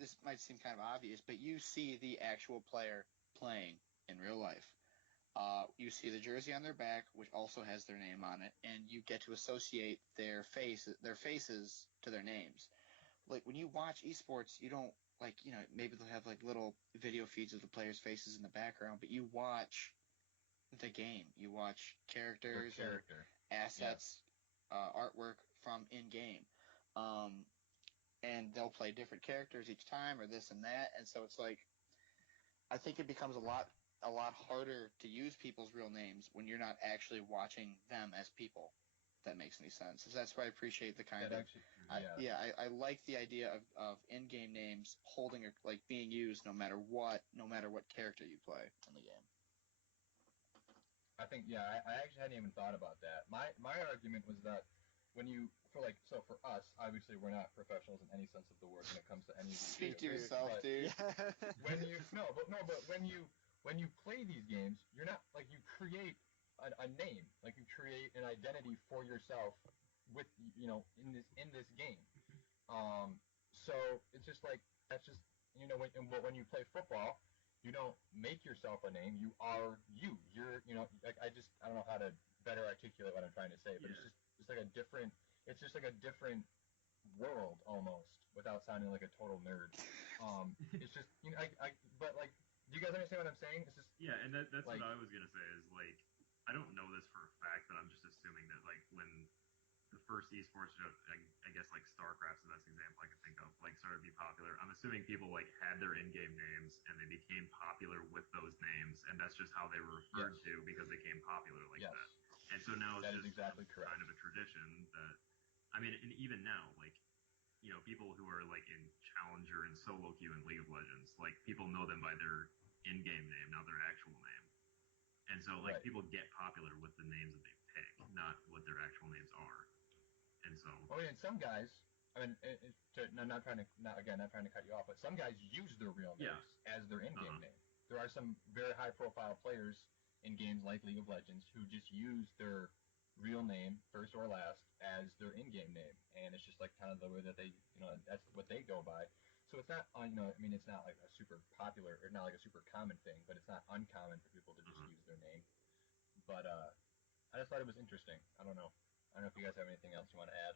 this might seem kind of obvious, but you see the actual player playing in real life. You see the jersey on their back, which also has their name on it, and you get to associate their faces to their names. Like when you watch esports, you don't like maybe they'll have like little video feeds of the players' faces in the background, but you watch the game. You watch characters Their or character. assets, artwork from in game, and they'll play different characters each time, or this and that, and so it's like I think it becomes a lot harder to use people's real names when you're not actually watching them as people. If that makes any sense. So that's why I appreciate the kind That of actually, yeah. I like the idea of in-game names holding like being used no matter what character you play in the game. I think I actually hadn't even thought about that. My argument was that when you for us, obviously we're not professionals in any sense of the word when it comes to any of these Speak to video games, yourself, but dude. but when you play these games, you're not like you create a name, like you create an identity for yourself with in this game. So it's just like that's just when you play football, you don't make yourself a name. You are you. You're like I don't know how to better articulate what I'm trying to say, but Yeah. it's like a different. It's just like a different world almost without sounding like a total nerd. It's just but like, do you guys understand what I'm saying? It's just Yeah, and that's like, what I was gonna say is like I don't know this for a fact, but I'm just assuming that like when the first esports show, I guess like StarCraft's the best example I can think of, like started to be popular. I'm assuming people like had their in-game names and they became popular with those names, and that's just how they were referred Yes. to because they became popular like Yes. that. And so now it's That is just exactly correct. kind of a tradition that I mean, and even now, like people who are like in Challenger and solo queue in League of Legends, like people know them by their in-game name, not their actual name. And so like Right. people get popular with the names that they pick, not what their actual names are. And so and some guys. I mean, not trying to cut you off, but some guys use their real names as their in-game Uh-huh. name. There are some very high-profile players in games like League of Legends who just use their real name, first or last, as their in-game name, and it's just like kind of the way that they, that's what they go by. So it's not, I mean, it's not like a super popular or not like a super common thing, but it's not uncommon for people to just Uh-huh. use their name. But I just thought it was interesting. I don't know if you guys have anything else you want to add.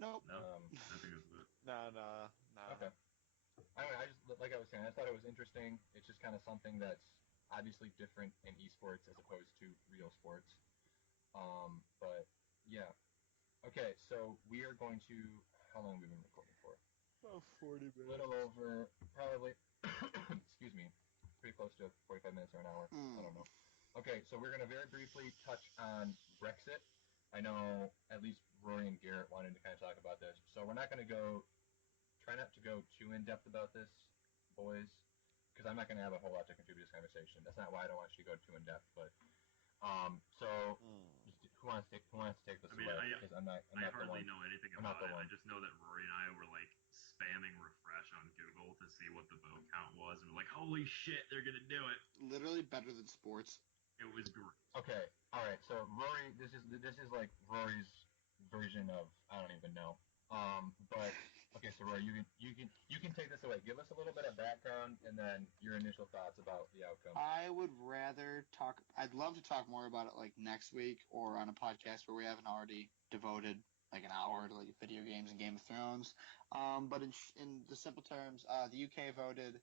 Nope. No, I think that's it. Nah. Okay. I don't know, I just like I was saying, I thought it was interesting. It's just kind of something that's obviously different in esports as opposed to real sports. But yeah. Okay, so we are going to. How long have we been recording for? About 40 A little over, probably. Excuse me. Pretty close to 45 minutes or an hour. I don't know. Okay, so we're going to very briefly touch on Brexit. I know at least Rory and Garrett wanted to kind of talk about this, so we're not going to go. Try not to go too in depth about this, boys, because I'm not going to have a whole lot to contribute to this conversation. That's not why I don't want you to go too in depth, but so who wants to take this away? Because I'm not I the hardly one. know anything I'm not about the it. one. I just know that Rory and I were like spamming refresh on Google to see what the vote count was, and we're like, holy shit, they're gonna do it. Literally better than sports. It was great. Okay, all right. So Rory, this is like Rory's version of I don't even know. But okay, so Rory, you can take this away. Give us a little bit of background and then your initial thoughts about the outcome. I would rather talk. I'd love to talk more about it like next week or on a podcast where we haven't already devoted like an hour to like video games and Game of Thrones. But in the simple terms, the UK voted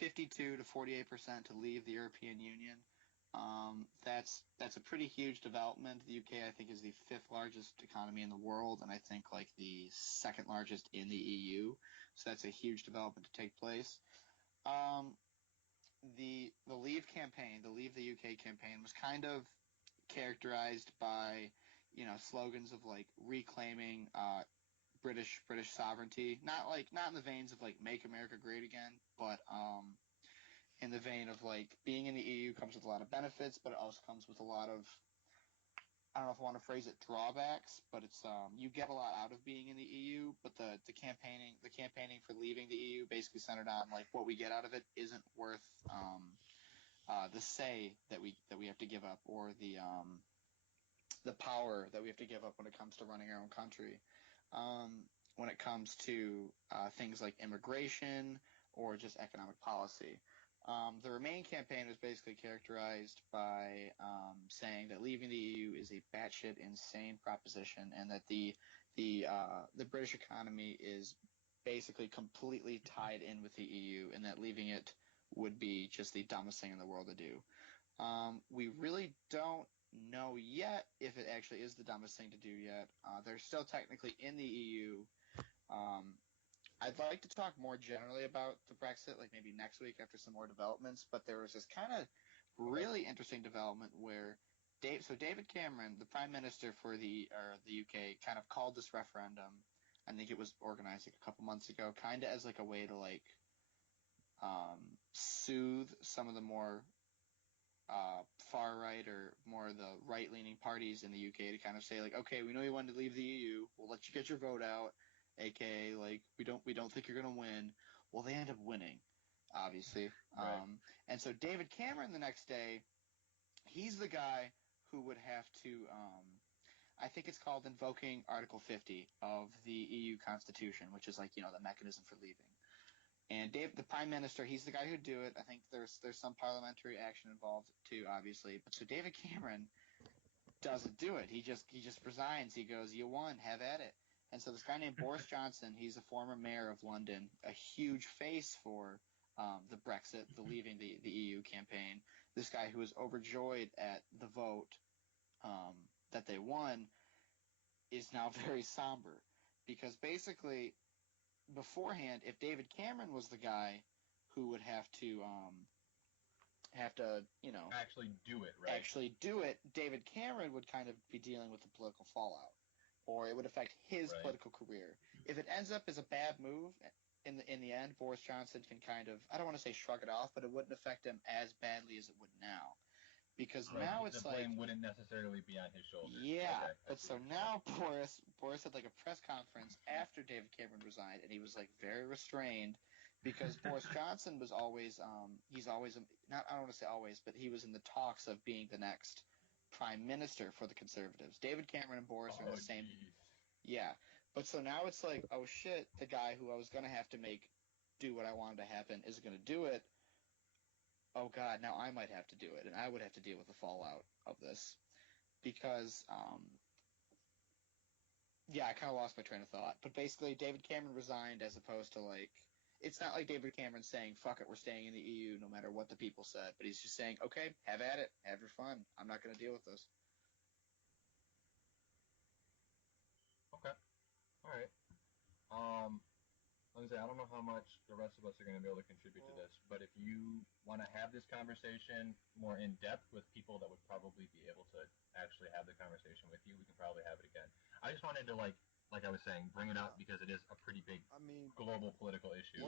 52 to 48% to leave the European Union. That's a pretty huge development. The UK, I think, is the 5th largest economy in the world, and I think like the 2nd largest in the EU. So that's a huge development to take place. The Leave campaign, the Leave the UK campaign, was kind of characterized by slogans of like reclaiming British sovereignty, not in the veins of like Make America Great Again, but in the vein of like being in the EU comes with a lot of benefits, but it also comes with a lot of, I don't know if I want to phrase it drawbacks, but it's you get a lot out of being in the EU, but the campaigning for leaving the EU basically centered on like what we get out of it isn't worth the say that we have to give up, or the power that we have to give up when it comes to running our own country. When it comes to things like immigration or just economic policy. The Remain campaign was basically characterized by saying that leaving the EU is a batshit insane proposition, and that the British economy is basically completely tied in with the EU, and that leaving it would be just the dumbest thing in the world to do. We really don't know yet if it actually is the dumbest thing to do yet. They're still technically in the EU. I'd like to talk more generally about the Brexit, like maybe next week after some more developments, but there was this kind of really interesting development where David Cameron, the Prime Minister for the UK, kind of called this referendum. I think it was organized like a couple months ago, kind of as like a way to like soothe some of the more far right or more the right leaning parties in the UK to kind of say like, okay, we know you wanted to leave the EU, we'll let you get your vote out. AKA, like, we don't think you're gonna win. Well, they end up winning, obviously. Right. And so David Cameron the next day, he's the guy who would have to, I think it's called invoking Article 50 of the EU Constitution, which is like the mechanism for leaving. And the Prime Minister, he's the guy who'd do it. I think there's some parliamentary action involved too, obviously. But so David Cameron doesn't do it. He just resigns. He goes, "You won. Have at it." And so this guy named Boris Johnson, he's a former mayor of London, a huge face for the Brexit, the leaving the EU campaign. This guy who was overjoyed at the vote that they won is now very somber, because basically beforehand, if David Cameron was the guy who would have to Actually do it, right? actually do it, David Cameron would kind of be dealing with the political fallout, or it would affect his Right. political career. If it ends up as a bad move, in the end, Boris Johnson can kind of, I don't want to say shrug it off, but it wouldn't affect him as badly as it would now. Because Right. now The it's blame like, wouldn't necessarily be on his shoulders. yeah, Okay, I but see so what you're saying. now Boris had like a press conference after David Cameron resigned, and he was like very restrained, because Boris Johnson was always he's always not, I don't want to say always, but he was in the talks of being the next prime minister for the Conservatives. David Cameron and Boris are in the same, Geez. yeah. But so now it's like, oh shit, the guy who I was gonna have to make do what I wanted to happen is gonna do it. Oh oh god, now I might have to do it, and I would have to deal with the fallout of this because yeah, I kind of lost my train of thought. But basically, David Cameron resigned as opposed to like. It's not like David Cameron saying, fuck it, we're staying in the EU no matter what the people said. But he's just saying, okay, have at it. Have your fun. I'm not going to deal with this. Okay. All right. Like I say, I don't know how much the rest of us are going to be able to contribute to this, but if you want to have this conversation more in depth with people that would probably be able to actually have the conversation with you, we can probably have it again. I just wanted to like I was saying, bring it up because it is a pretty big I mean, global political issue.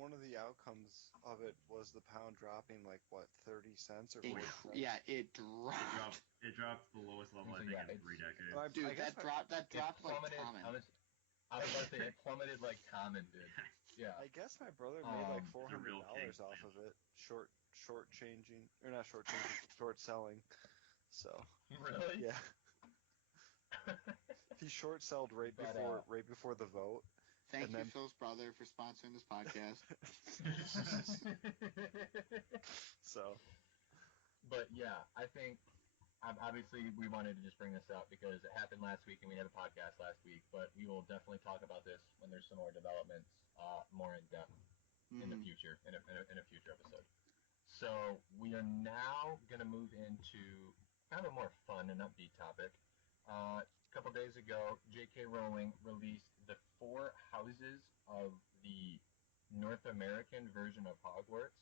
one of the outcomes of it was the pound dropping like what 30 cents or 40 cents. Yeah, it dropped. It dropped to the lowest level I think in 3 decades. Dude, that dropped like common. I was about to say it plummeted like common did. Yeah. I guess my brother made like It's a real $400 off of it, short changing, or not short changing, short selling. So really, yeah, he short sold right before the vote. Thank you, Phil's brother, for sponsoring this podcast. So, but yeah, I think obviously we wanted to just bring this up because it happened last week and we had a podcast last week, but we will definitely talk about this when there's some more developments, more in depth in the future, in a future episode. So we are now going to move into kind of a more fun and upbeat topic. A couple days ago, J.K. Rowling released the 4 houses of the North American version of Hogwarts.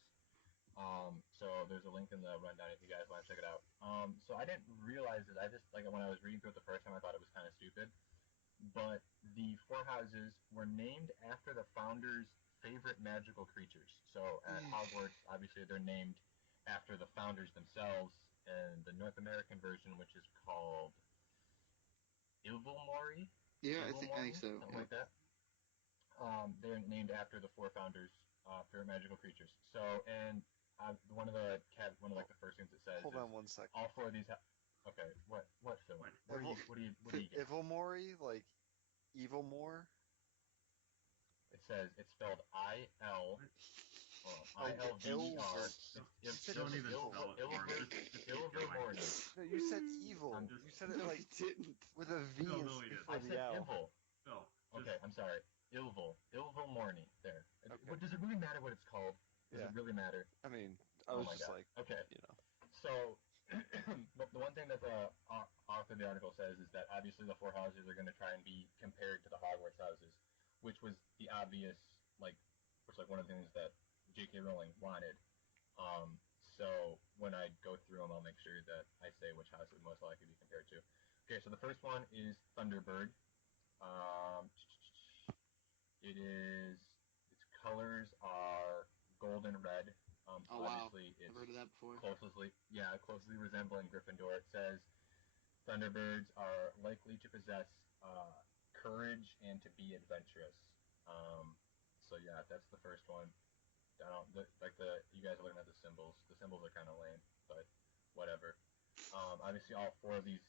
So there's a link in the rundown if you guys want to check it out. So I didn't realize it. I just, like, when I was reading through it the first time, I thought it was kind of stupid. But the 4 houses were named after the founders' favorite magical creatures. So at Hogwarts, obviously, they're named after the founders themselves. And the North American version, which is called Ilvermorny? Yeah, I think so. Something like that. They're named after the 4 founders' favorite magical creatures. So, and one of the first things it says. Hold on one second. All 4 of these. Okay, what Phil? What do you get? Ilvermorny, like Evilmore. It says it's spelled ILVER. Don't even spell it for him. Just keep going. No, you said evil. You said it like with a V before the L. Evil. No. Okay, I'm sorry. Ilvermorny. There. Okay. Does it really matter what it's called? Does it really matter? I mean, I was just God. like, okay. you know. So, the one thing that the author of the article says is that obviously the 4 houses are going to try and be compared to the Hogwarts houses, which was the obvious, one of the things that J.K. Rowling wanted. So when I go through them, I'll make sure that I say which house it would most likely be compared to. Okay, so the first one is Thunderbird. Its colors are gold and red. Obviously, I've heard of that before. Closely resembling Gryffindor. It says Thunderbirds are likely to possess courage and to be adventurous. So yeah, that's the first one. You guys are looking at the symbols. The symbols are kind of lame, but whatever. Obviously, all four of these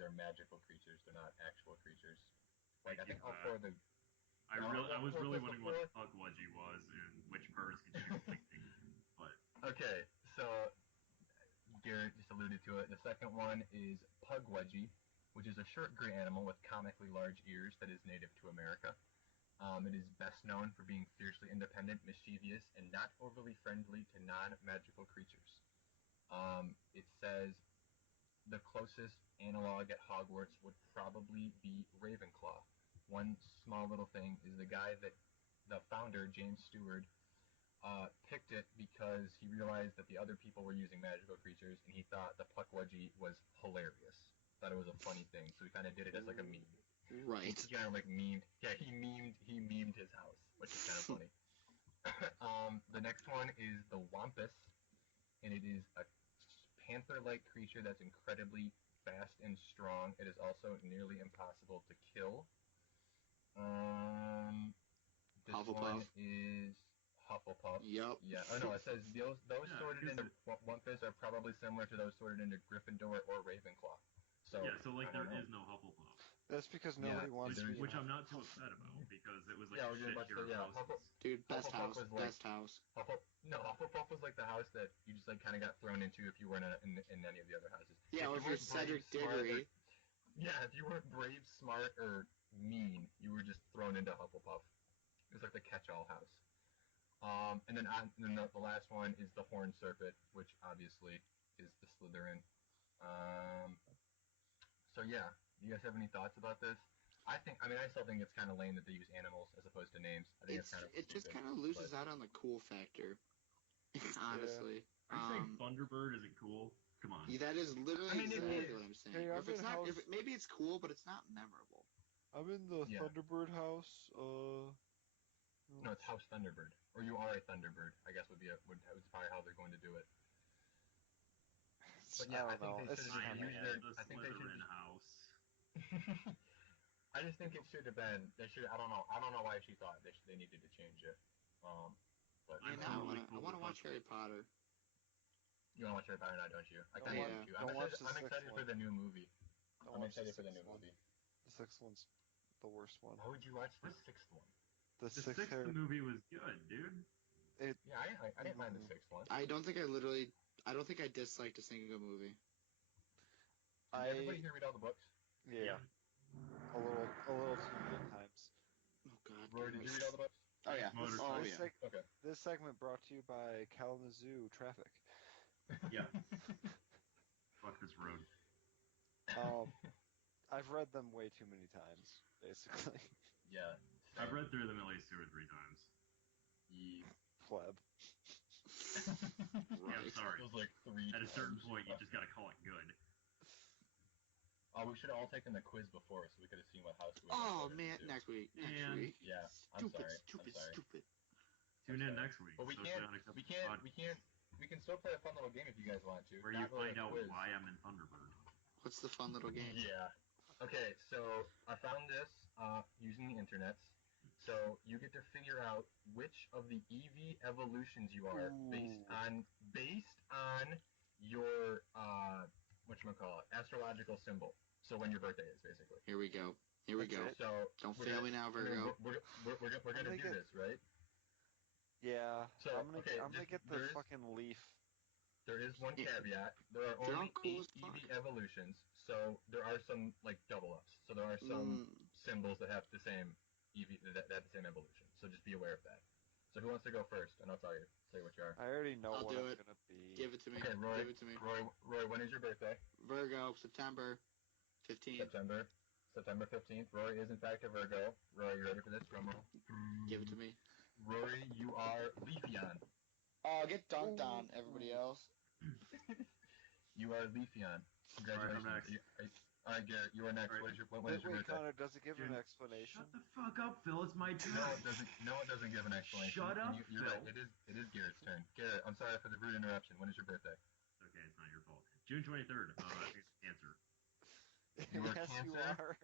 are magical creatures. They're not actual creatures. I think all 4 of the. I was really wondering what Pukwudgie was and which birds could shoot lightning, but. Okay, so Garrett just alluded to it. The second one is Pukwudgie, which is a short gray animal with comically large ears that is native to America. It is best known for being fiercely independent, mischievous, and not overly friendly to non-magical creatures. It says the closest analog at Hogwarts would probably be Ravenclaw. One small little thing is the guy that the founder, James Stewart, picked it because he realized that the other people were using magical creatures, and he thought the Pukwudgie was hilarious. Thought it was a funny thing, so he kind of did it as like a meme. Right. He kind of like memed. Yeah, he memed his house, which is kind of funny. The next one is the Wampus, and it is a panther-like creature that's incredibly fast and strong. It is also nearly impossible to kill. This Hufflepuff. one is Hufflepuff. Yep. Yeah. Oh no, it says those sorted into Wampus are probably similar to those sorted into Gryffindor or Ravenclaw. So yeah, so there is no Hufflepuff. That's because Yeah, nobody wants to there- be. Which I'm not too upset about because it was like Yeah, a we're shit gonna watch tier the- of yeah, houses. Hufflepuff- Dude, best Hufflepuff house. was like- Best house. Hufflepuff was like the house that you just like kind of got thrown into if you weren't in any of the other houses. Yeah, or if you're weren't Cedric brave, smart, or- Diggory. Yeah, if you weren't brave, smart, or mean, you were just thrown into Hufflepuff. It was like the catch-all house. And then the last one is the Horned Serpent, which obviously is the Slytherin. So yeah, do you guys have any thoughts about this? I still think it's kind of lame that they use animals as opposed to names. I think it's kind of It just stupid, kind of loses but- out on the cool factor. Honestly. Are you saying Thunderbird isn't cool? Come on. Yeah, that is literally I mean, it exactly is. what I'm saying. Hey, Or I'm if it's in not, house- maybe it's cool, but it's not memorable. I'm in the Yeah. Thunderbird house. No, it's House Thunderbird, or you are a Thunderbird. I guess would probably how they're going to do it. But yeah, I think they It's should just I have kinda used am their. the I think they should. Slytherin house. I just think it should have been. They should. I don't know. I don't know why she thought they needed to change it. But I'm now totally I cool want to with watch Thunderbird. Harry Potter. you want to watch Harry Potter now, don't you? I Don't kind of watch- do. don't I'm watch excited, the I'm sixth excited for one. the new movie. Don't I'm watch excited the for the sixth new one. movie. The sixth one's the worst one. Why would you watch the What? sixth one? The The sixth sixth Harry. movie was good, dude. Yeah, I didn't mind the sixth one. I don't think I disliked a single movie. Did everybody here read all the books? Yeah, a little too many times. Oh God. Roy, did you read all the books? Oh yeah. Motorcycle. Oh This yeah. Okay. This segment brought to you by Kalamazoo Traffic. Yeah. Fuck this road. I've read them way too many times, basically. Yeah. I've read through them at least 2 or 3 times. Yeah. Pleb. Yeah, I'm sorry. It was like 3 At a certain times. point, you just gotta call it good. Oh, we should have all taken the quiz before, so we could have seen what house we Oh voted man, into. next week. Man. Yeah, I'm Stupid, sorry. stupid, I'm sorry. stupid. Tune I'm in sorry. next week. But we Socially can't. Unacceptable We can still play a fun little game if you guys want to. Where you Not really find a out quiz. why I'm in Thunderbird. What's the fun little game? Yeah. Okay, so I found this using the internet. So you get to figure out which of the EV evolutions you are based on your whatchamacallit, astrological symbol. So when your birthday is, basically. Here we go. Here we That's go. it. So Don't we're fail gonna- me now, Virgo. We're gonna gonna do get- this, right? Yeah. So, I'm gonna okay, I'm gonna get the there's- fucking leaf. There is one caveat. There are They're all only cool 8 as fuck. EV evolutions, so there are some like double ups. So there are some symbols that have the same EV that have the same evolution. So just be aware of that. So who wants to go first? And I'll tell you what you are. I already know I'll what do I'm it. gonna be. Give it to me. Okay, Roy. Give it to me. Roy, when is your birthday? Virgo, September 15th. September 15th. Roy is in fact a Virgo. Roy, you ready for this? Drum roll. Give it to me. Rory, you are Leafeon. Oh, get dunked on, everybody else. You are Leafeon. Congratulations. Alright, I'm next. Alright, Garrett, you are next. Alright. When is your Wait, birthday? Connor, does it give an Dude, explanation? Shut the fuck up, Phil. It's my turn. No, it doesn't give an explanation. Shut up, And you're right. Phil. It is Garrett's turn. Garrett, I'm sorry for the rude interruption. When is your birthday? Okay, it's not your fault. June 23rd. I think it's Cancer. You are Yes, you Cancer? are.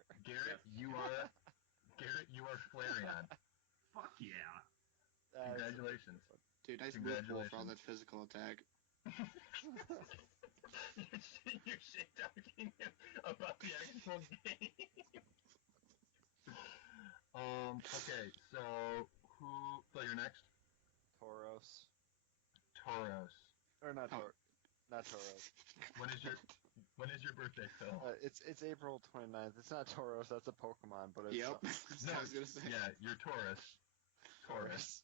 Garrett, you are Flareon. Fuck yeah. That's- Congratulations. Dude, nice move for all Congratulations. that physical attack. You're shit talking about the actual game. Okay, so Phil, you're next? Tauros. Tauros. Or not Oh. Tauros. Not Tauros. When is your birthday, Phil? It's April 29th. It's not Tauros, that's a Pokemon, but it's Yep. That's what I was gonna say. Yeah, you're Taurus. Taurus.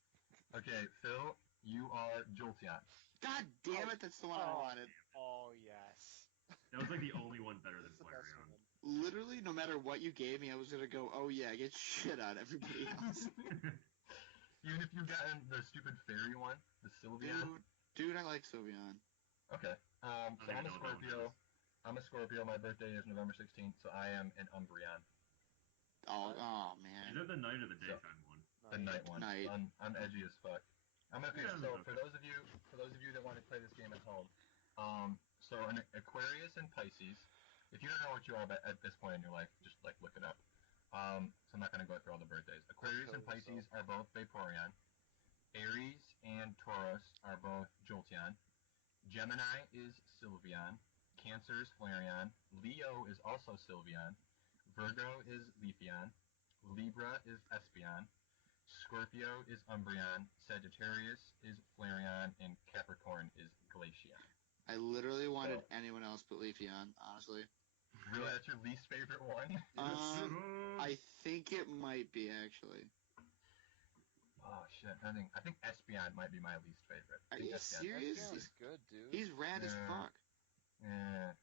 Okay, Phil, you are Jolteon. God damn it, that's the one I Oh. wanted. Oh yes. That was like the only one better than That's the best Flareon. one. Literally, no matter what you gave me, I was gonna go, oh yeah, get shit on everybody else. Even if you've gotten the stupid fairy one, the Sylveon. Dude, I like Sylveon. Okay. So don't I'm a even know what that one Scorpio. is. I'm a Scorpio. My birthday is November 16th, so I am an Umbreon. Oh Is man. that the night or the daytime one? The night one. Night. So I'm edgy as fuck. Okay, Yeah, so okay. for those of you that want to play this game at home, so an Aquarius and Pisces. If you don't know what you are at this point in your life, just like look it up. So I'm not gonna go through all the birthdays. Aquarius and kill Pisces yourself. are both Vaporeon. Aries and Taurus are both Jolteon. Gemini is Sylveon. Cancer is Flareon. Leo is also Sylveon. Virgo is Leafeon, Libra is Espeon, Scorpio is Umbreon, Sagittarius is Flareon, and Capricorn is Glaceon. I literally wanted anyone else but Leafeon, honestly. Really, that's your least favorite one? I think it might be, actually. Oh shit! I think Espeon might be my least favorite. Are you serious? He's good, dude. He's rad as fuck. Yeah.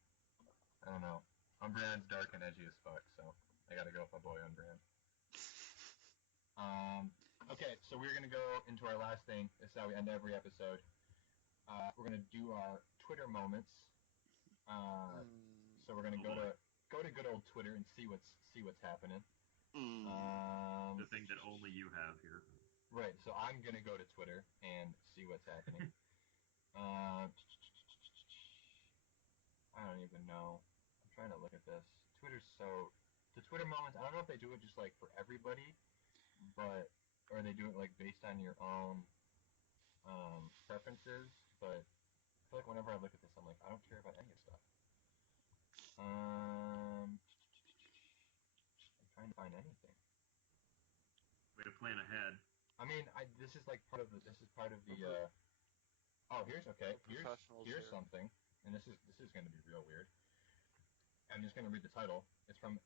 I don't know. Umbreon's dark and edgy as fuck, so I gotta go with my boy Umbreon. Okay, so we're gonna go into our last thing. This is how we end every episode. We're gonna do our Twitter moments. So we're gonna go to good old Twitter and see what's happening. The thing that only you have here. Right, so I'm going to go to Twitter and see what's happening. I don't even know. I'm trying to look at this. The Twitter moments, I don't know if they do it just like for everybody, or they do it like based on your own preferences, but I feel like whenever I look at this, I'm like, I don't care about any of this stuff. I'm trying to find anything. Way to plan ahead. I mean, this is part of the. Here's something, and this is going to be real weird. I'm just going to read the title. It's from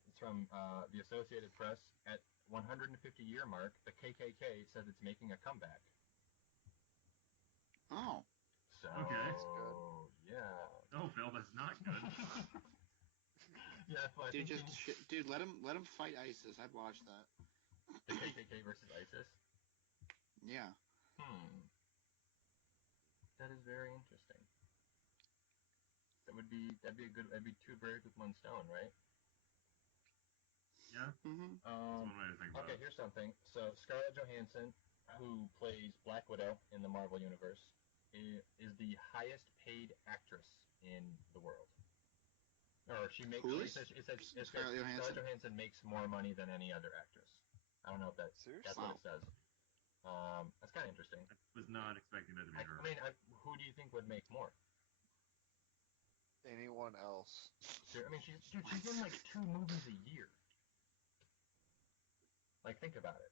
the Associated Press. At 150-year mark, the KKK says it's making a comeback. Oh. So. Okay. That's good. Yeah. No, Phil, that's not good. Yeah, but dude, let him fight ISIS. I'd watch that. The KKK versus ISIS. Yeah. That is very interesting. That'd be two birds with one stone, right? Yeah. Mm-hmm. That's one way to think about it. Here's something. So Scarlett Johansson, who plays Black Widow in the Marvel Universe, is the highest paid actress in the world. Or she makes. Who is? It says Scarlett Johansson? Scarlett Johansson makes more money than any other actress. I don't know if that's what it says. That's kind of interesting. I was not expecting that to be her. I mean, who do you think would make more? Anyone else? I mean, she's in like 2 movies a year. Like, think about it.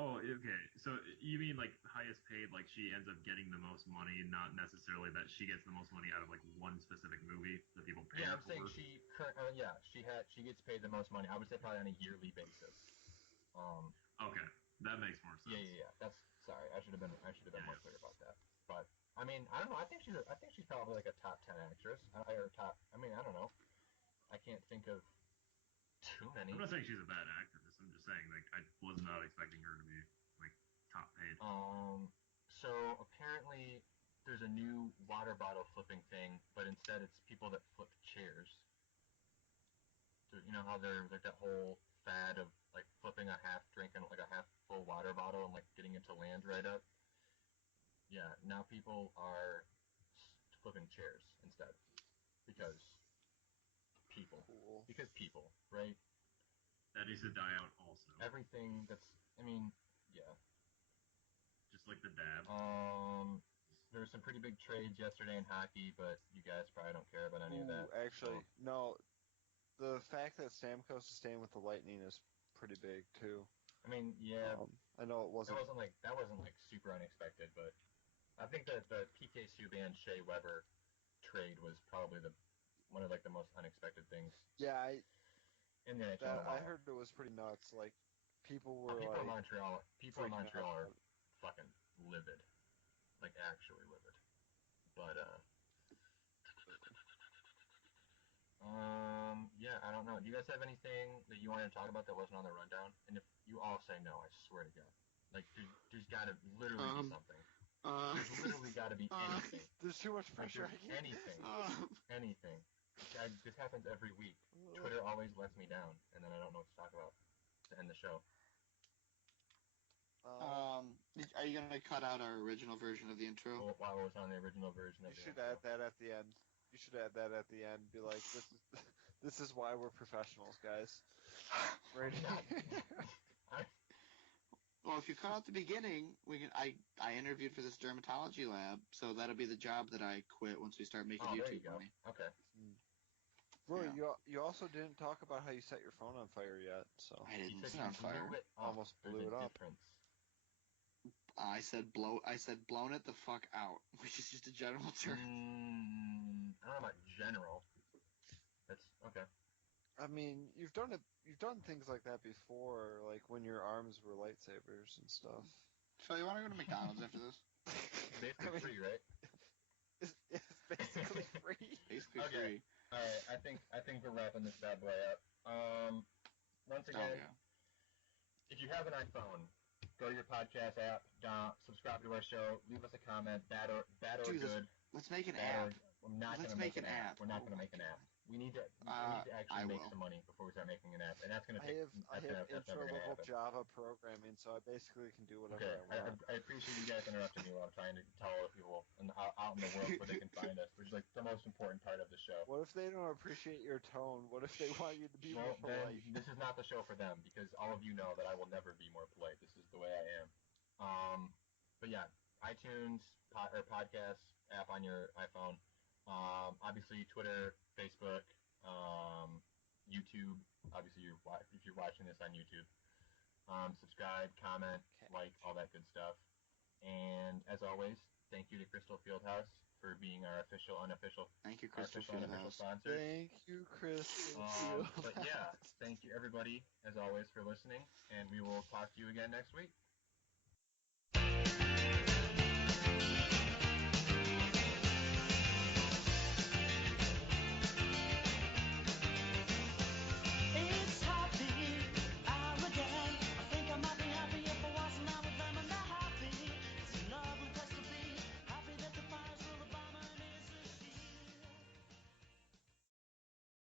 Oh, okay. So you mean like highest paid, like she ends up getting the most money, not necessarily that she gets the most money out of like one specific movie that people pay her I'm saying she gets paid the most money. I would say probably on a yearly basis. Okay, that makes more sense. Yeah. Sorry. I should have been more clear about that. But I mean, I don't know. I think she's probably like a top 10 actress. I don't know. I can't think of too many. I'm not saying she's a bad actress. I'm just saying like I was not expecting her to be like top paid. So apparently there's a new water bottle flipping thing, but instead it's people that flip chairs. So you know how there's like that whole fad of like flipping a half full water bottle and like getting it to land right up. Yeah, now people are flipping chairs instead because people, right? That needs to die out also. Everything that's, yeah. Just like the dab. There were some pretty big trades yesterday in hockey, but you guys probably don't care about any of that. Actually, no. The fact that Stamkos is staying with the Lightning is pretty big too. I mean, yeah. I know it wasn't. That wasn't super unexpected, but I think that the PK Subban Shea Weber trade was probably one of the most unexpected things. Yeah, in the NHL. I heard it was pretty nuts. Like people were people like, in Montreal are out. fucking livid, like actually livid. But yeah, I don't know. Do you guys have anything that you wanted to talk about that wasn't on the rundown? And if you all say no, I swear to God, like there's got to literally be something. There's literally got to be anything. There's too much pressure. Anything. Anything. This happens every week. Twitter always lets me down, and then I don't know what to talk about to end the show. Are you gonna cut out our original version of the intro? While it was on the original version of the intro. You should add that at the end. Be like, this is why we're professionals, guys. Right. Well, if you cut out the beginning, we can. I interviewed for this dermatology lab, so that'll be the job that I quit once we start making YouTube money. Okay. Roy, Yeah. you also didn't talk about how you set your phone on fire yet, so I He didn't said set you on fire. blew it up. Almost There's blew a it up. difference. I said blown it the fuck out, which is just a general term. I don't know about general. That's okay. I mean, you've done things like that before, like when your arms were lightsabers and stuff. Phil, you want to go to McDonald's after this? Basically I mean, free, right? It's basically free. Basically Okay. free. All right. I think we're wrapping this bad boy up. Once Oh again, yeah. if you have an iPhone, go to your podcast app, subscribe to our show, leave us a comment, bad or Jesus, good. Let's make an Bad app. we're not Let's going to make make an an app. app. We're not Oh going to my make an app. God. We need to actually I make will. some money before we start making an app, and that's going to I take. have That's intro never going to level happen. Java programming, so I basically can do whatever Okay, I want. I appreciate you guys interrupting me while I'm trying to tell other people out in the world where they can find us, which is like the most important part of the show. What if they don't appreciate your tone? What if they want you to be Well, more polite? then this is not the show for them because all of you know that I will never be more polite. This is the way I am. But yeah, iTunes or podcast app on your iPhone. Obviously Twitter, Facebook, YouTube. Obviously, if you're watching this on YouTube, subscribe, comment, like, all that good stuff. And as always, thank you to Crystal Fieldhouse for being our unofficial Thank you, Crystal Fieldhouse. sponsor. Thank you, Crystal. But yeah, thank you everybody as always for listening, and we will talk to you again next week.